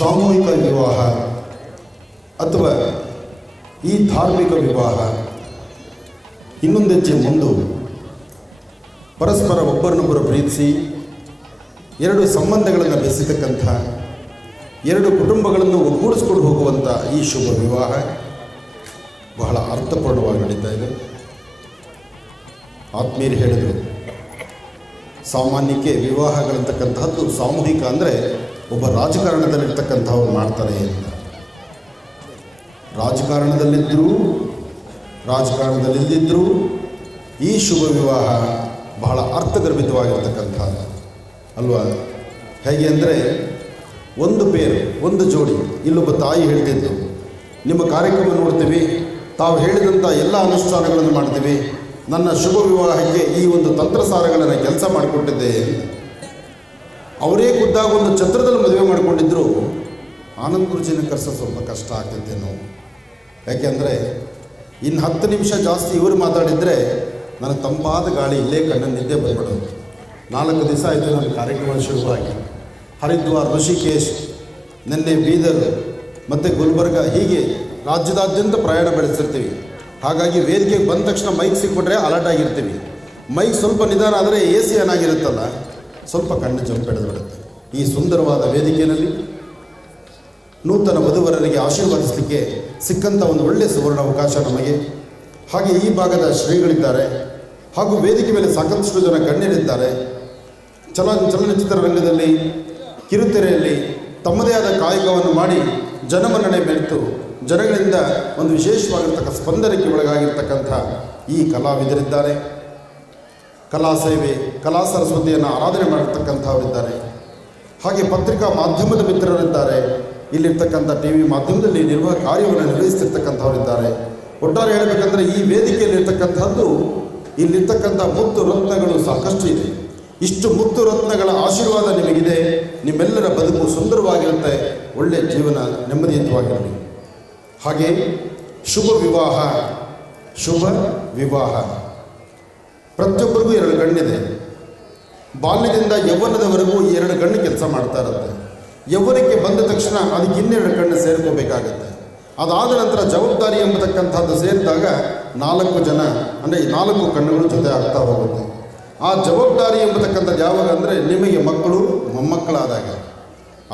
ಸಾಮೂಹಿಕ ವಿವಾಹ ಅಥವಾ ಈ ಧಾರ್ಮಿಕ ವಿವಾಹ ಇನ್ನೊಂದು ಹೆಜ್ಜೆ ಮುಂದು ಪರಸ್ಪರ ಒಬ್ಬರನ್ನೊಬ್ಬರು ಪ್ರೀತಿಸಿ ಎರಡು ಸಂಬಂಧಗಳನ್ನು ಬೆಸೆತಕ್ಕಂಥ ಎರಡು ಕುಟುಂಬಗಳನ್ನು ಒಗ್ಗೂಡಿಸ್ಕೊಂಡು ಹೋಗುವಂಥ ಈ ಶುಭ ವಿವಾಹ ಬಹಳ ಅರ್ಥಪೂರ್ಣವಾಗಿ ನಡೀತಾ ಇದೆ. ಆತ್ಮೀಯರು ಹೇಳಿದರು, ಸಾಮಾನ್ಯಕ್ಕೆ ವಿವಾಹಗಳಂತಕ್ಕಂತಹದ್ದು ಸಾಮೂಹಿಕ ಅಂದರೆ ಒಬ್ಬ ರಾಜಕಾರಣದಲ್ಲಿರ್ತಕ್ಕಂಥವ್ರು ಮಾಡ್ತಾರೆ ಅಂತ. ರಾಜಕಾರಣದಲ್ಲಿದ್ದರೂ ಈ ಶುಭ ವಿವಾಹ ಬಹಳ ಅರ್ಥಗರ್ಭಿತವಾಗಿರ್ತಕ್ಕಂಥದ್ದು ಅಲ್ವಾ? ಹೇಗೆ ಅಂದರೆ ಒಂದು ಜೋಡಿ, ಇಲ್ಲೊಬ್ಬ ತಾಯಿ ಹೇಳ್ತಿದ್ದು, ನಿಮ್ಮ ಕಾರ್ಯಕ್ರಮ ನೋಡ್ತೀವಿ, ತಾವು ಹೇಳಿದಂಥ ಎಲ್ಲ ಅನುಷ್ಠಾನಗಳನ್ನು ಮಾಡ್ತೀವಿ, ನನ್ನ ಶುಭ ವಿವಾಹಕ್ಕೆ ಈ ಒಂದು ತಂತ್ರಸಾರಗಳನ್ನು ಕೆಲಸ ಮಾಡಿಕೊಟ್ಟಿದ್ದೆ. ಅವರೇ ಖುದ್ದಾಗಿ ಒಂದು ಛತ್ರದಲ್ಲಿ ಮದುವೆ ಮಾಡಿಕೊಂಡಿದ್ದರು. ಆನಂದ್ ಗುರುಜಿನ ಕರೆಸೋ ಸ್ವಲ್ಪ ಕಷ್ಟ ಆಗ್ತಿದ್ದೇನೋ. ಯಾಕೆಂದರೆ ಇನ್ನು 10 ನಿಮಿಷ ಜಾಸ್ತಿ ಇವರು ಮಾತಾಡಿದರೆ ನನಗೆ ತಂಪಾದ ಗಾಳಿ ಇಲ್ಲೇ ಕಣ್ಣನ್ನು ನಿದ್ದೆ ಬಂದ್ಬಿಡೋದು. 4 ದಿವಸ ಆಯಿತು ನನ್ನ ಕಾರ್ಯಕ್ರಮ ಶುರುವಾಗಿ. ಹರಿದ್ವಾರ್, ಋಷಿಕೇಶ್, ನಿನ್ನೆ ಬೀದರ್ ಮತ್ತು ಗುಲ್ಬರ್ಗ, ಹೀಗೆ ರಾಜ್ಯದಾದ್ಯಂತ ಪ್ರಯಾಣ ಬೆಳೆಸಿರ್ತೀವಿ. ಹಾಗಾಗಿ ವೇದಿಕೆಗೆ ಬಂದ ತಕ್ಷಣ ಮೈಕ್ ಸಿಕ್ಬಿಟ್ರೆ ಅಲರ್ಟ್ ಆಗಿರ್ತೀವಿ. ಮೈಕ್ ಸ್ವಲ್ಪ ನಿಧಾನ ಆದರೆ AC ಏನಾಗಿರುತ್ತಲ್ಲ, ಸ್ವಲ್ಪ ಕಣ್ಣು ಜಂಪೆಳೆದುಬಿಡುತ್ತೆ. ಈ ಸುಂದರವಾದ ವೇದಿಕೆಯಲ್ಲಿ ನೂತನ ವಧುವರರಿಗೆ ಆಶೀರ್ವಾದಿಸಲಿಕ್ಕೆ ಸಿಕ್ಕಂಥ ಒಂದು ಒಳ್ಳೆಯ ಸುವರ್ಣ ಅವಕಾಶ ನಮಗೆ. ಹಾಗೆ ಈ ಭಾಗದ ಶ್ರೀಗಳಿದ್ದಾರೆ, ಹಾಗೂ ವೇದಿಕೆ ಮೇಲೆ ಸಾಕಷ್ಟು ಜನ ಗಣ್ಯರಿದ್ದಾರೆ. ಚಲನಚಿತ್ರ ರಂಗದಲ್ಲಿ, ಕಿರುತೆರೆಯಲ್ಲಿ ತಮ್ಮದೇ ಆದ ಕಾಯಕವನ್ನು ಮಾಡಿ ಜನಮನ್ನಣೆ ಮೆರೆತು ಜನಗಳಿಂದ ಒಂದು ವಿಶೇಷವಾಗಿರ್ತಕ್ಕ ಸ್ಪಂದನಕ್ಕೆ ಒಳಗಾಗಿರ್ತಕ್ಕಂಥ ಈ ಕಲಾವಿದರಿದ್ದಾರೆ. ಕಲಾ ಸೇವೆ, ಕಲಾ ಸರಸ್ವತಿಯನ್ನು ಆರಾಧನೆ ಮಾಡಿರ್ತಕ್ಕಂಥವರಿದ್ದಾರೆ. ಹಾಗೆ ಪತ್ರಿಕಾ ಮಾಧ್ಯಮದ ಮಿತ್ರರಿದ್ದಾರೆ. ಇಲ್ಲಿರ್ತಕ್ಕಂಥ TV ಮಾಧ್ಯಮದಲ್ಲಿ ನಿರ್ವಹ ಕಾರ್ಯವನ್ನು ನಿರ್ವಹಿಸ್ತಿರ್ತಕ್ಕಂಥವರಿದ್ದಾರೆ. ಒಟ್ಟಾರೆ ಹೇಳಬೇಕಂದ್ರೆ ಈ ವೇದಿಕೆಯಲ್ಲಿರ್ತಕ್ಕಂಥದ್ದು, ಇಲ್ಲಿರ್ತಕ್ಕಂಥ ಮುತ್ತು ರತ್ನಗಳು ಸಾಕಷ್ಟು ಇದೆ. ಇಷ್ಟು ಮುತ್ತು ರತ್ನಗಳ ಆಶೀರ್ವಾದ ನಿಮಗಿದೆ. ನಿಮ್ಮೆಲ್ಲರ ಬದುಕು ಸುಂದರವಾಗಿರುತ್ತೆ, ಒಳ್ಳೆಯ ಜೀವನ ನೆಮ್ಮದಿಯುತವಾಗಿರಲಿ. ಹಾಗೆ ಶುಭ ವಿವಾಹ ಪ್ರತಿಯೊಬ್ಬರಿಗೂ 2 ಕಣ್ಣಿದೆ. ಬಾಲ್ಯದಿಂದ ಯೌವನದವರೆಗೂ ಈ 2 ಕಣ್ಣು ಕೆಲಸ ಮಾಡ್ತಾ ಇರುತ್ತೆ. ಯೌವನಕ್ಕೆ ಬಂದ ತಕ್ಷಣ ಅದಕ್ಕೆ ಇನ್ನೆರಡು ಕಣ್ಣು ಸೇರ್ಕೋಬೇಕಾಗತ್ತೆ. ಅದಾದ ನಂತರ ಜವಾಬ್ದಾರಿ ಎಂಬತಕ್ಕಂಥದ್ದು ಸೇರಿದಾಗ 4 ಜನ ಅಂದರೆ 4 ಕಣ್ಣುಗಳು ಜೊತೆ ಆಗ್ತಾ ಹೋಗುತ್ತೆ. ಆ ಜವಾಬ್ದಾರಿ ಎಂಬತಕ್ಕಂಥದ್ದು ಯಾವಾಗ ಅಂದರೆ ನಿಮಗೆ ಮಕ್ಕಳು ಮೊಮ್ಮಕ್ಕಳಾದಾಗ.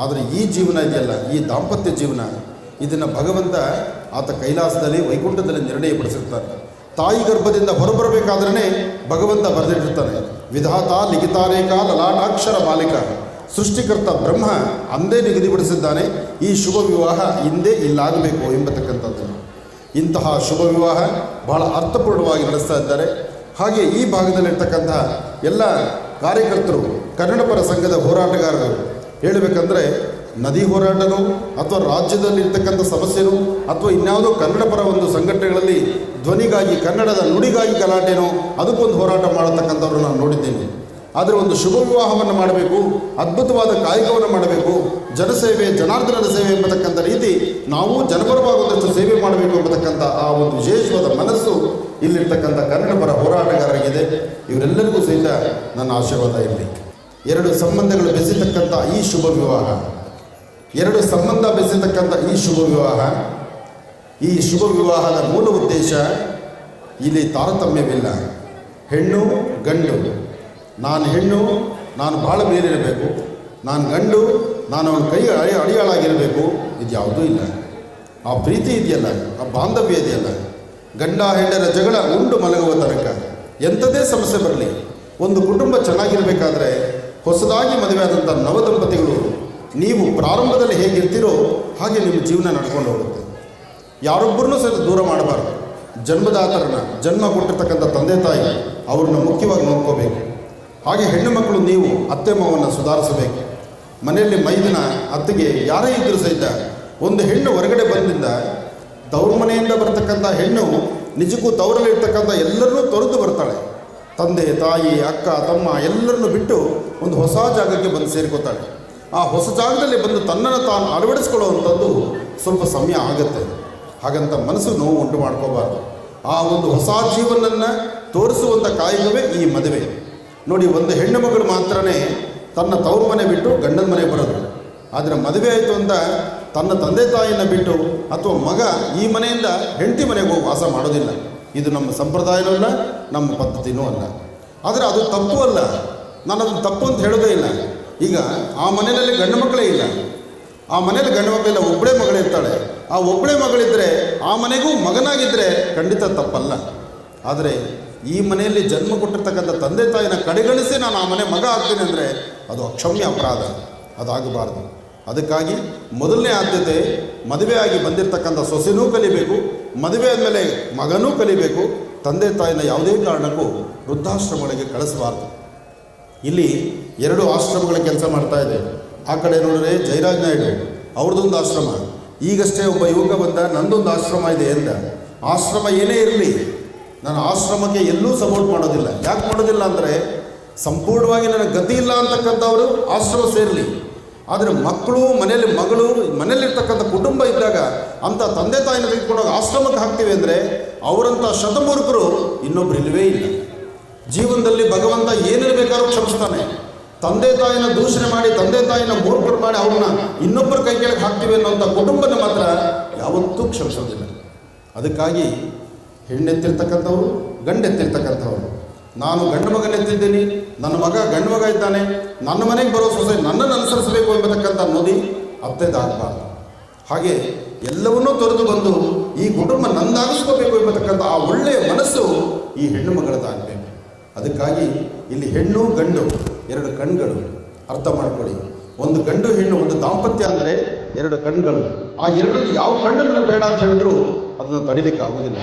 ಆದರೆ ಈ ಜೀವನ ಇದೆಯಲ್ಲ, ಈ ದಾಂಪತ್ಯ ಜೀವನ, ಇದನ್ನು ಭಗವಂತ ಆತ ಕೈಲಾಸದಲ್ಲಿ ವೈಕುಂಠದಲ್ಲಿ ನಿರ್ಣಯಪಡಿಸಿರ್ತಾನೆ. ತಾಯಿ ಗರ್ಭದಿಂದ ಹೊರಬರಬೇಕಾದ್ರೇ ಭಗವಂತ ಬರೆದಿಟ್ಟಿರ್ತಾನೆ. ವಿಧಾತ ಲಿಖಿತಾರೇಖ ಲಲಾಟಾಕ್ಷರ ಮಾಲಿಕ, ಸೃಷ್ಟಿಕರ್ತ ಬ್ರಹ್ಮ ಅಂದೇ ನಿಗದಿಪಡಿಸಿದ್ದಾನೆ ಈ ಶುಭ ವಿವಾಹ ಹಿಂದೆ ಇಲ್ಲಾಗಬೇಕು ಎಂಬತಕ್ಕಂಥದ್ದನ್ನು. ಇಂತಹ ಶುಭ ವಿವಾಹ ಬಹಳ ಅರ್ಥಪೂರ್ಣವಾಗಿ ನಡೆಸ್ತಾ ಇದ್ದಾರೆ. ಹಾಗೆ ಈ ಭಾಗದಲ್ಲಿರ್ತಕ್ಕಂಥ ಎಲ್ಲ ಕಾರ್ಯಕರ್ತರು, ಕನ್ನಡಪರ ಸಂಘದ ಹೋರಾಟಗಾರರು ಹೇಳಬೇಕಂದ್ರೆ, ನದಿ ಹೋರಾಟನೋ ಅಥವಾ ರಾಜ್ಯದಲ್ಲಿರ್ತಕ್ಕಂಥ ಸಮಸ್ಯೆನೋ ಅಥವಾ ಇನ್ಯಾವುದೋ ಕನ್ನಡಪರ ಒಂದು ಸಂಘಟನೆಗಳಲ್ಲಿ ಧ್ವನಿಗಾಗಿ, ಕನ್ನಡದ ನುಡಿಗಾಗಿ ಗಲಾಟೆನೋ ಅದಕ್ಕೊಂದು ಹೋರಾಟ ಮಾಡತಕ್ಕಂಥವ್ರು ನಾನು ನೋಡಿದ್ದೇನೆ. ಆದರೆ ಒಂದು ಶುಭ ವಿವಾಹವನ್ನು ಮಾಡಬೇಕು, ಅದ್ಭುತವಾದ ಕಾಯಕವನ್ನು ಮಾಡಬೇಕು, ಜನಸೇವೆ, ಜನಾರ್ದನದ ಸೇವೆ ಎಂಬತಕ್ಕಂಥ ರೀತಿ ನಾವು ಜನಪರವಾಗುವುದಷ್ಟು ಸೇವೆ ಮಾಡಬೇಕು ಎಂಬತಕ್ಕಂಥ ಆ ಒಂದು ವಿಶೇಷವಾದ ಮನಸ್ಸು ಇಲ್ಲಿರ್ತಕ್ಕಂಥ ಕನ್ನಡಪರ ಹೋರಾಟಗಾರರಿಗಿದೆ. ಇವರೆಲ್ಲರಿಗೂ ಸಹಿತ ನನ್ನ ಆಶೀರ್ವಾದ ಇರಲಿ. 2 ಸಂಬಂಧಗಳು ಬೆಸೆತಕ್ಕಂಥ ಈ ಶುಭ ವಿವಾಹ, 2 ಸಂಬಂಧ ಬೆಸೆತಕ್ಕಂಥ ಈ ಶುಭ ವಿವಾಹ, ಈ ಶುಭ ವಿವಾಹದ ಮೂಲ ಉದ್ದೇಶ ಇಲ್ಲಿ ತಾರತಮ್ಯವಿಲ್ಲ. ಹೆಣ್ಣು ಗಂಡು, ನಾನು ಹೆಣ್ಣು ನಾನು ಭಾಳ ಮೇಲಿರಬೇಕು, ನಾನು ಗಂಡು ನಾನು ಅವನ ಕೈ ಅಡಿಯಾಳಾಗಿರಬೇಕು, ಇದು ಯಾವುದೂ ಇಲ್ಲ. ಆ ಪ್ರೀತಿ ಇದೆಯಲ್ಲ, ಆ ಬಾಂಧವ್ಯ ಇದೆಯಲ್ಲ, ಗಂಡ ಹೆಂಡರ ಜಗಳ ಉಂಡು ಮಲಗುವ ತನಕ ಎಂಥದೇ ಸಮಸ್ಯೆ ಬರಲಿ, ಒಂದು ಕುಟುಂಬ ಚೆನ್ನಾಗಿರಬೇಕಾದ್ರೆ ಹೊಸದಾಗಿ ಮದುವೆಯಾದಂಥ ನವದಂಪತಿಗಳು ನೀವು ಪ್ರಾರಂಭದಲ್ಲಿ ಹೇಗಿರ್ತೀರೋ ಹಾಗೆ ನಿಮ್ಮ ಜೀವನ ನಡ್ಕೊಂಡು ಹೋಗುತ್ತೆ. ಯಾರೊಬ್ಬರನ್ನೂ ಸಹಿತ ದೂರ ಮಾಡಬಾರ್ದು. ಜನ್ಮದಾತರನ್ನ, ಜನ್ಮ ಕೊಟ್ಟಿರ್ತಕ್ಕಂಥ ತಂದೆ ತಾಯಿ ಅವ್ರನ್ನ ಮುಖ್ಯವಾಗಿ ನೋಡ್ಕೋಬೇಕು. ಹಾಗೆ ಹೆಣ್ಣು ಮಕ್ಕಳು ನೀವು ಅತ್ತೆ ಮಾವನ್ನು ಸುಧಾರಿಸಬೇಕು. ಮನೆಯಲ್ಲಿ ಮೈದಿನ ಅತ್ತೆಗೆ ಯಾರೇ ಇದ್ದರೂ ಸಹಿತ ಒಂದು ಹೆಣ್ಣು ಹೊರಗಡೆ ಬಂದಿಂದ ತವ್ರ ಮನೆಯಿಂದ ಬರ್ತಕ್ಕಂಥ ಹೆಣ್ಣು ನಿಜಕ್ಕೂ ತವರಲ್ಲಿರ್ತಕ್ಕಂಥ ಎಲ್ಲರನ್ನೂ ತೊರೆದು ಬರ್ತಾಳೆ. ತಂದೆ ತಾಯಿ ಅಕ್ಕ ತಮ್ಮ ಎಲ್ಲರನ್ನೂ ಬಿಟ್ಟು ಒಂದು ಹೊಸ ಜಾಗಕ್ಕೆ ಬಂದು ಸೇರ್ಕೋತಾಳೆ. ಆ ಹೊಸ ಜಾಗದಲ್ಲಿ ಬಂದು ತನ್ನನ್ನು ತಾನು ಅಳವಡಿಸ್ಕೊಳ್ಳುವಂಥದ್ದು ಸ್ವಲ್ಪ ಸಮಯ ಆಗುತ್ತೆ. ಹಾಗಂತ ಮನಸ್ಸು ನೋವು ಉಂಟು ಮಾಡ್ಕೋಬಾರ್ದು. ಆ ಒಂದು ಹೊಸ ಜೀವನನ್ನು ತೋರಿಸುವಂಥ ಕಾಯಕವೇ ಈ ಮದುವೆ. ನೋಡಿ, ಒಂದು ಹೆಣ್ಣು ಮಗಳು ಮಾತ್ರನೇ ತನ್ನ ತವ್ರ ಮನೆ ಬಿಟ್ಟು ಗಂಡನ ಮನೆ ಬರೋದು. ಆದರೆ ಮದುವೆ ಆಯಿತು ಅಂತ ತನ್ನ ತಂದೆ ತಾಯಿಯನ್ನು ಬಿಟ್ಟು ಅಥವಾ ಮಗ ಈ ಮನೆಯಿಂದ ಹೆಂಡತಿ ಮನೆಗೆ ಹೋಗಿ ವಾಸ ಮಾಡೋದಿಲ್ಲ. ಇದು ನಮ್ಮ ಸಂಪ್ರದಾಯವೂ ಅಲ್ಲ, ನಮ್ಮ ಪದ್ಧತಿನೂ ಅಲ್ಲ. ಆದರೆ ಅದು ತಪ್ಪು ಅಲ್ಲ, ನಾನು ಅದನ್ನು ತಪ್ಪು ಅಂತ ಹೇಳೋದೇ ಇಲ್ಲ. ಈಗ ಆ ಮನೆಯಲ್ಲಿ ಗಂಡು ಮಕ್ಕಳೇ ಇಲ್ಲ, ಆ ಮನೇಲಿ ಗಂಡು ಮಕ್ಕಳೆಲ್ಲ ಒಬ್ಬಳೇ ಮಗಳಿರ್ತಾಳೆ. ಆ ಒಬ್ಬಳೇ ಮಗಳಿದ್ದರೆ ಆ ಮನೆಗೂ ಮಗನಾಗಿದ್ದರೆ ಖಂಡಿತ ತಪ್ಪಲ್ಲ. ಆದರೆ ಈ ಮನೆಯಲ್ಲಿ ಜನ್ಮ ಕೊಟ್ಟಿರ್ತಕ್ಕಂಥ ತಂದೆ ತಾಯಿನ ಕಡೆಗಣಿಸಿ ನಾನು ಆ ಮನೆ ಮಗ ಆಗ್ತೀನಿ ಅಂದರೆ ಅದು ಅಕ್ಷಮ್ಯ ಅಪರಾಧ, ಅದಾಗಬಾರ್ದು. ಅದಕ್ಕಾಗಿ ಮೊದಲನೇ ಆದ್ಯತೆ ಮದುವೆಯಾಗಿ ಬಂದಿರತಕ್ಕಂಥ ಸೊಸೆನೂ ಕಲಿಬೇಕು, ಮದುವೆ ಆದಮೇಲೆ ಮಗನೂ ಕಲಿಬೇಕು. ತಂದೆ ತಾಯಿನ ಯಾವುದೇ ಕಾರಣಕ್ಕೂ ವೃದ್ಧಾಶ್ರಮಗಳಿಗೆ ಕಳಿಸಬಾರ್ದು. ಇಲ್ಲಿ 2 ಆಶ್ರಮಗಳ ಕೆಲಸ ಮಾಡ್ತಾ ಇದೆ. ಆ ಕಡೆ ನೋಡಿದ್ರೆ ಜಯರಾಜ್ ನಾಯ್ಡು ಅವ್ರದ್ದೊಂದು ಆಶ್ರಮ, ಈಗಷ್ಟೇ ಒಬ್ಬ ಯುವಕ ಬಂದ ನಂದೊಂದು ಆಶ್ರಮ ಇದೆ ಎಂದ. ಆಶ್ರಮ ಏನೇ ಇರಲಿ, ನಾನು ಆಶ್ರಮಕ್ಕೆ ಎಲ್ಲೂ ಸಪೋರ್ಟ್ ಮಾಡೋದಿಲ್ಲ. ಯಾಕೆ ಮಾಡೋದಿಲ್ಲ ಅಂದರೆ, ಸಂಪೂರ್ಣವಾಗಿ ನನಗೆ ಗತಿ ಇಲ್ಲ ಅಂತಕ್ಕಂಥವರು ಆಶ್ರಮ ಸೇರಲಿ. ಆದರೆ ಮಕ್ಕಳು ಮನೆಯಲ್ಲಿ ಮಗಳು ಮನೆಯಲ್ಲಿರ್ತಕ್ಕಂಥ ಕುಟುಂಬ ಇದ್ದಾಗ ಅಂಥ ತಂದೆ ತಾಯಿನ ತೆಗೆದುಕೊಂಡೋಗಿ ಆಶ್ರಮಕ್ಕೆ ಹಾಕ್ತೀವಿ ಅಂದರೆ ಅವರಂಥ ಶತಮೂರ್ಖರು ಇನ್ನೊಬ್ರು ಇಲ್ಲವೇ ಇಲ್ಲ. ಜೀವನದಲ್ಲಿ ಭಗವಂತ ಏನಿರಬೇಕಾದ್ರೂ ಕ್ಷಮಿಸ್ತಾನೆ. ತಂದೆ ತಾಯಿನ ದೂಷಣೆ ಮಾಡಿ, ತಂದೆ ತಾಯಿನ ಮೂರ್ಖರು ಮಾಡಿ ಅವ್ರನ್ನ ಇನ್ನೊಬ್ಬರ ಕೈ ಕೆಳಗೆ ಹಾಕ್ತೀವಿ ಅನ್ನೋಂಥ ಕುಟುಂಬನ ಮಾತ್ರ ಯಾವತ್ತೂ ಕ್ಷಮಿಸೋದಿಲ್ಲ. ಅದಕ್ಕಾಗಿ ಹೆಣ್ಣೆತ್ತಿರ್ತಕ್ಕಂಥವ್ರು, ಗಂಡೆತ್ತಿರ್ತಕ್ಕಂಥವ್ರು, ನಾನು ಗಂಡು ಮಗನೆತ್ತಿದ್ದೀನಿ, ನನ್ನ ಮಗ ಗಂಡು ಮಗ ಇದ್ದಾನೆ, ನನ್ನ ಮನೆಗೆ ಬರೋ ಸೊಸೆ ನನ್ನನ್ನು ಅನುಸರಿಸಬೇಕು ಎಂಬತಕ್ಕಂಥ ನುಡಿ ಅತ್ತೆದಾಗಬಾರ್ದು. ಹಾಗೆ ಎಲ್ಲವನ್ನೂ ತೊರೆದು ಬಂದು ಈ ಕುಟುಂಬ ನಂದಾಗಿಸ್ಕೋಬೇಕು ಎಂಬತಕ್ಕಂಥ ಆ ಒಳ್ಳೆಯ ಮನಸ್ಸು ಈ ಹೆಣ್ಣು ಮಗಳದಾಗಬೇಕು. ಅದಕ್ಕಾಗಿ ಇಲ್ಲಿ ಹೆಣ್ಣು ಗಂಡು 2 ಕಣ್ಗಳು, ಅರ್ಥ ಮಾಡ್ಕೊಳ್ಳಿ. ಒಂದು ಗಂಡು ಹೆಣ್ಣು, ಒಂದು ದಾಂಪತ್ಯ ಅಂದರೆ 2 ಕಣ್ಗಳು. ಆ 2 ಯಾವ ಕಣ್ಣನ್ನು ಬೇಡ ಅಂತ ಹೇಳಿದ್ರು ಅದನ್ನು ತಡಿಲಿಕ್ಕೆ ಆಗುವುದಿಲ್ಲ.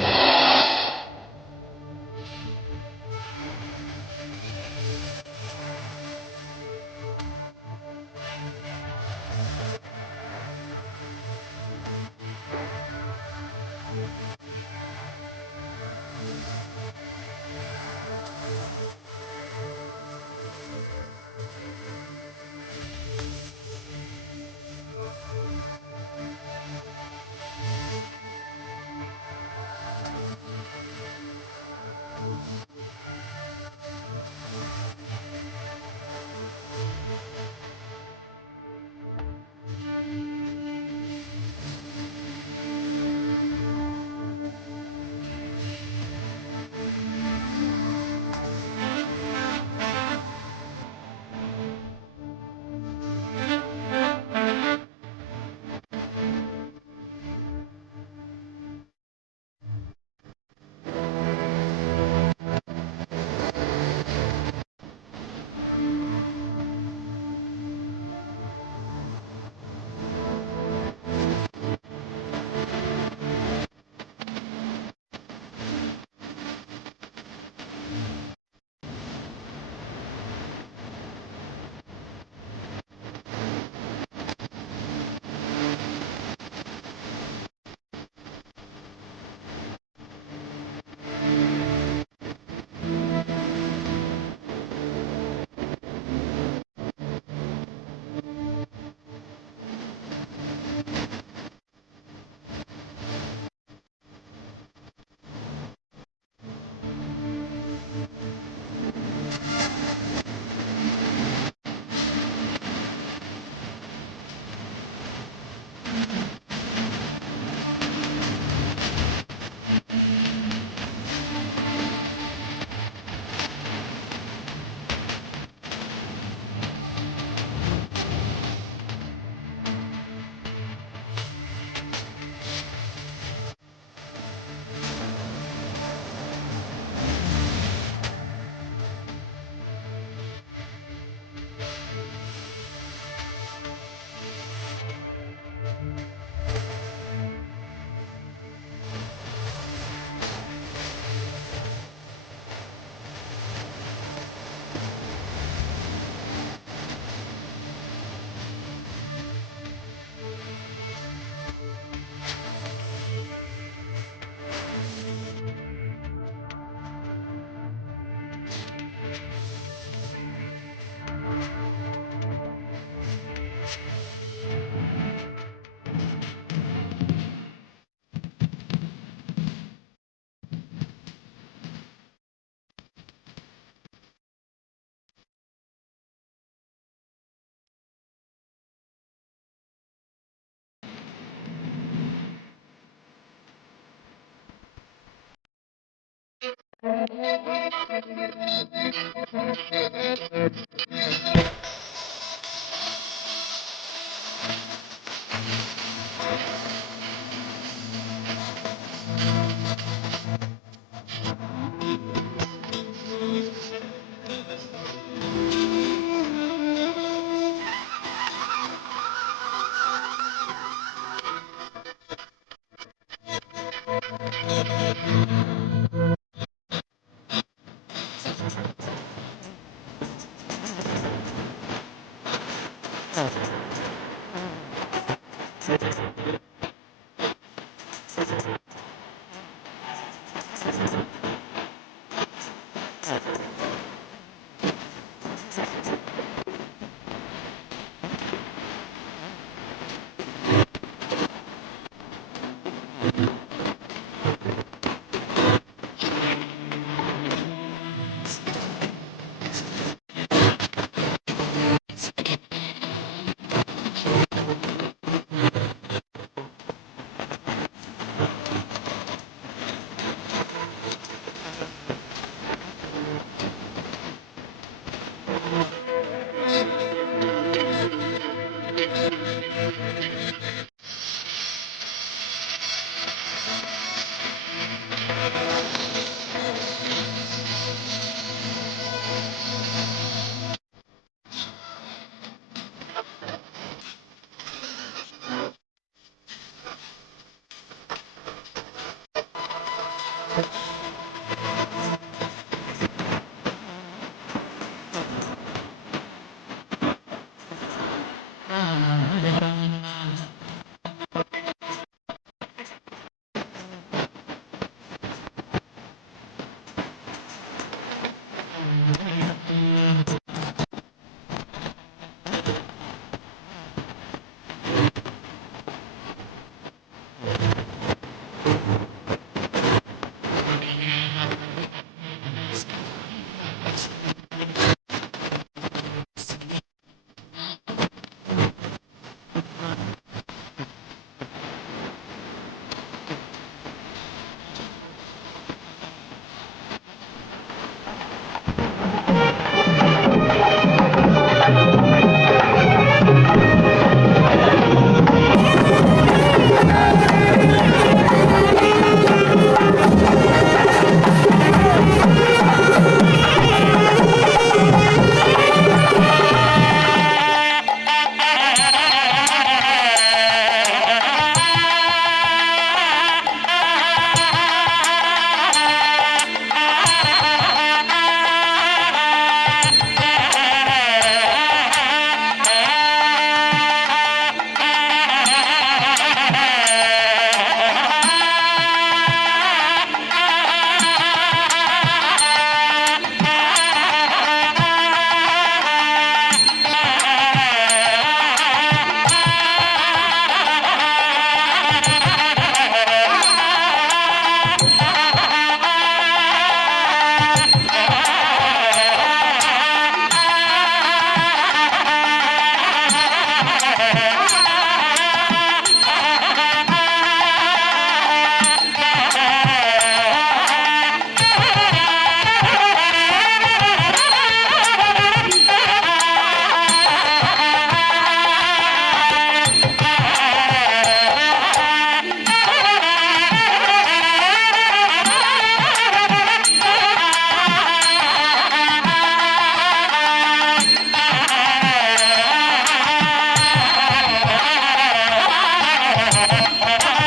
Ha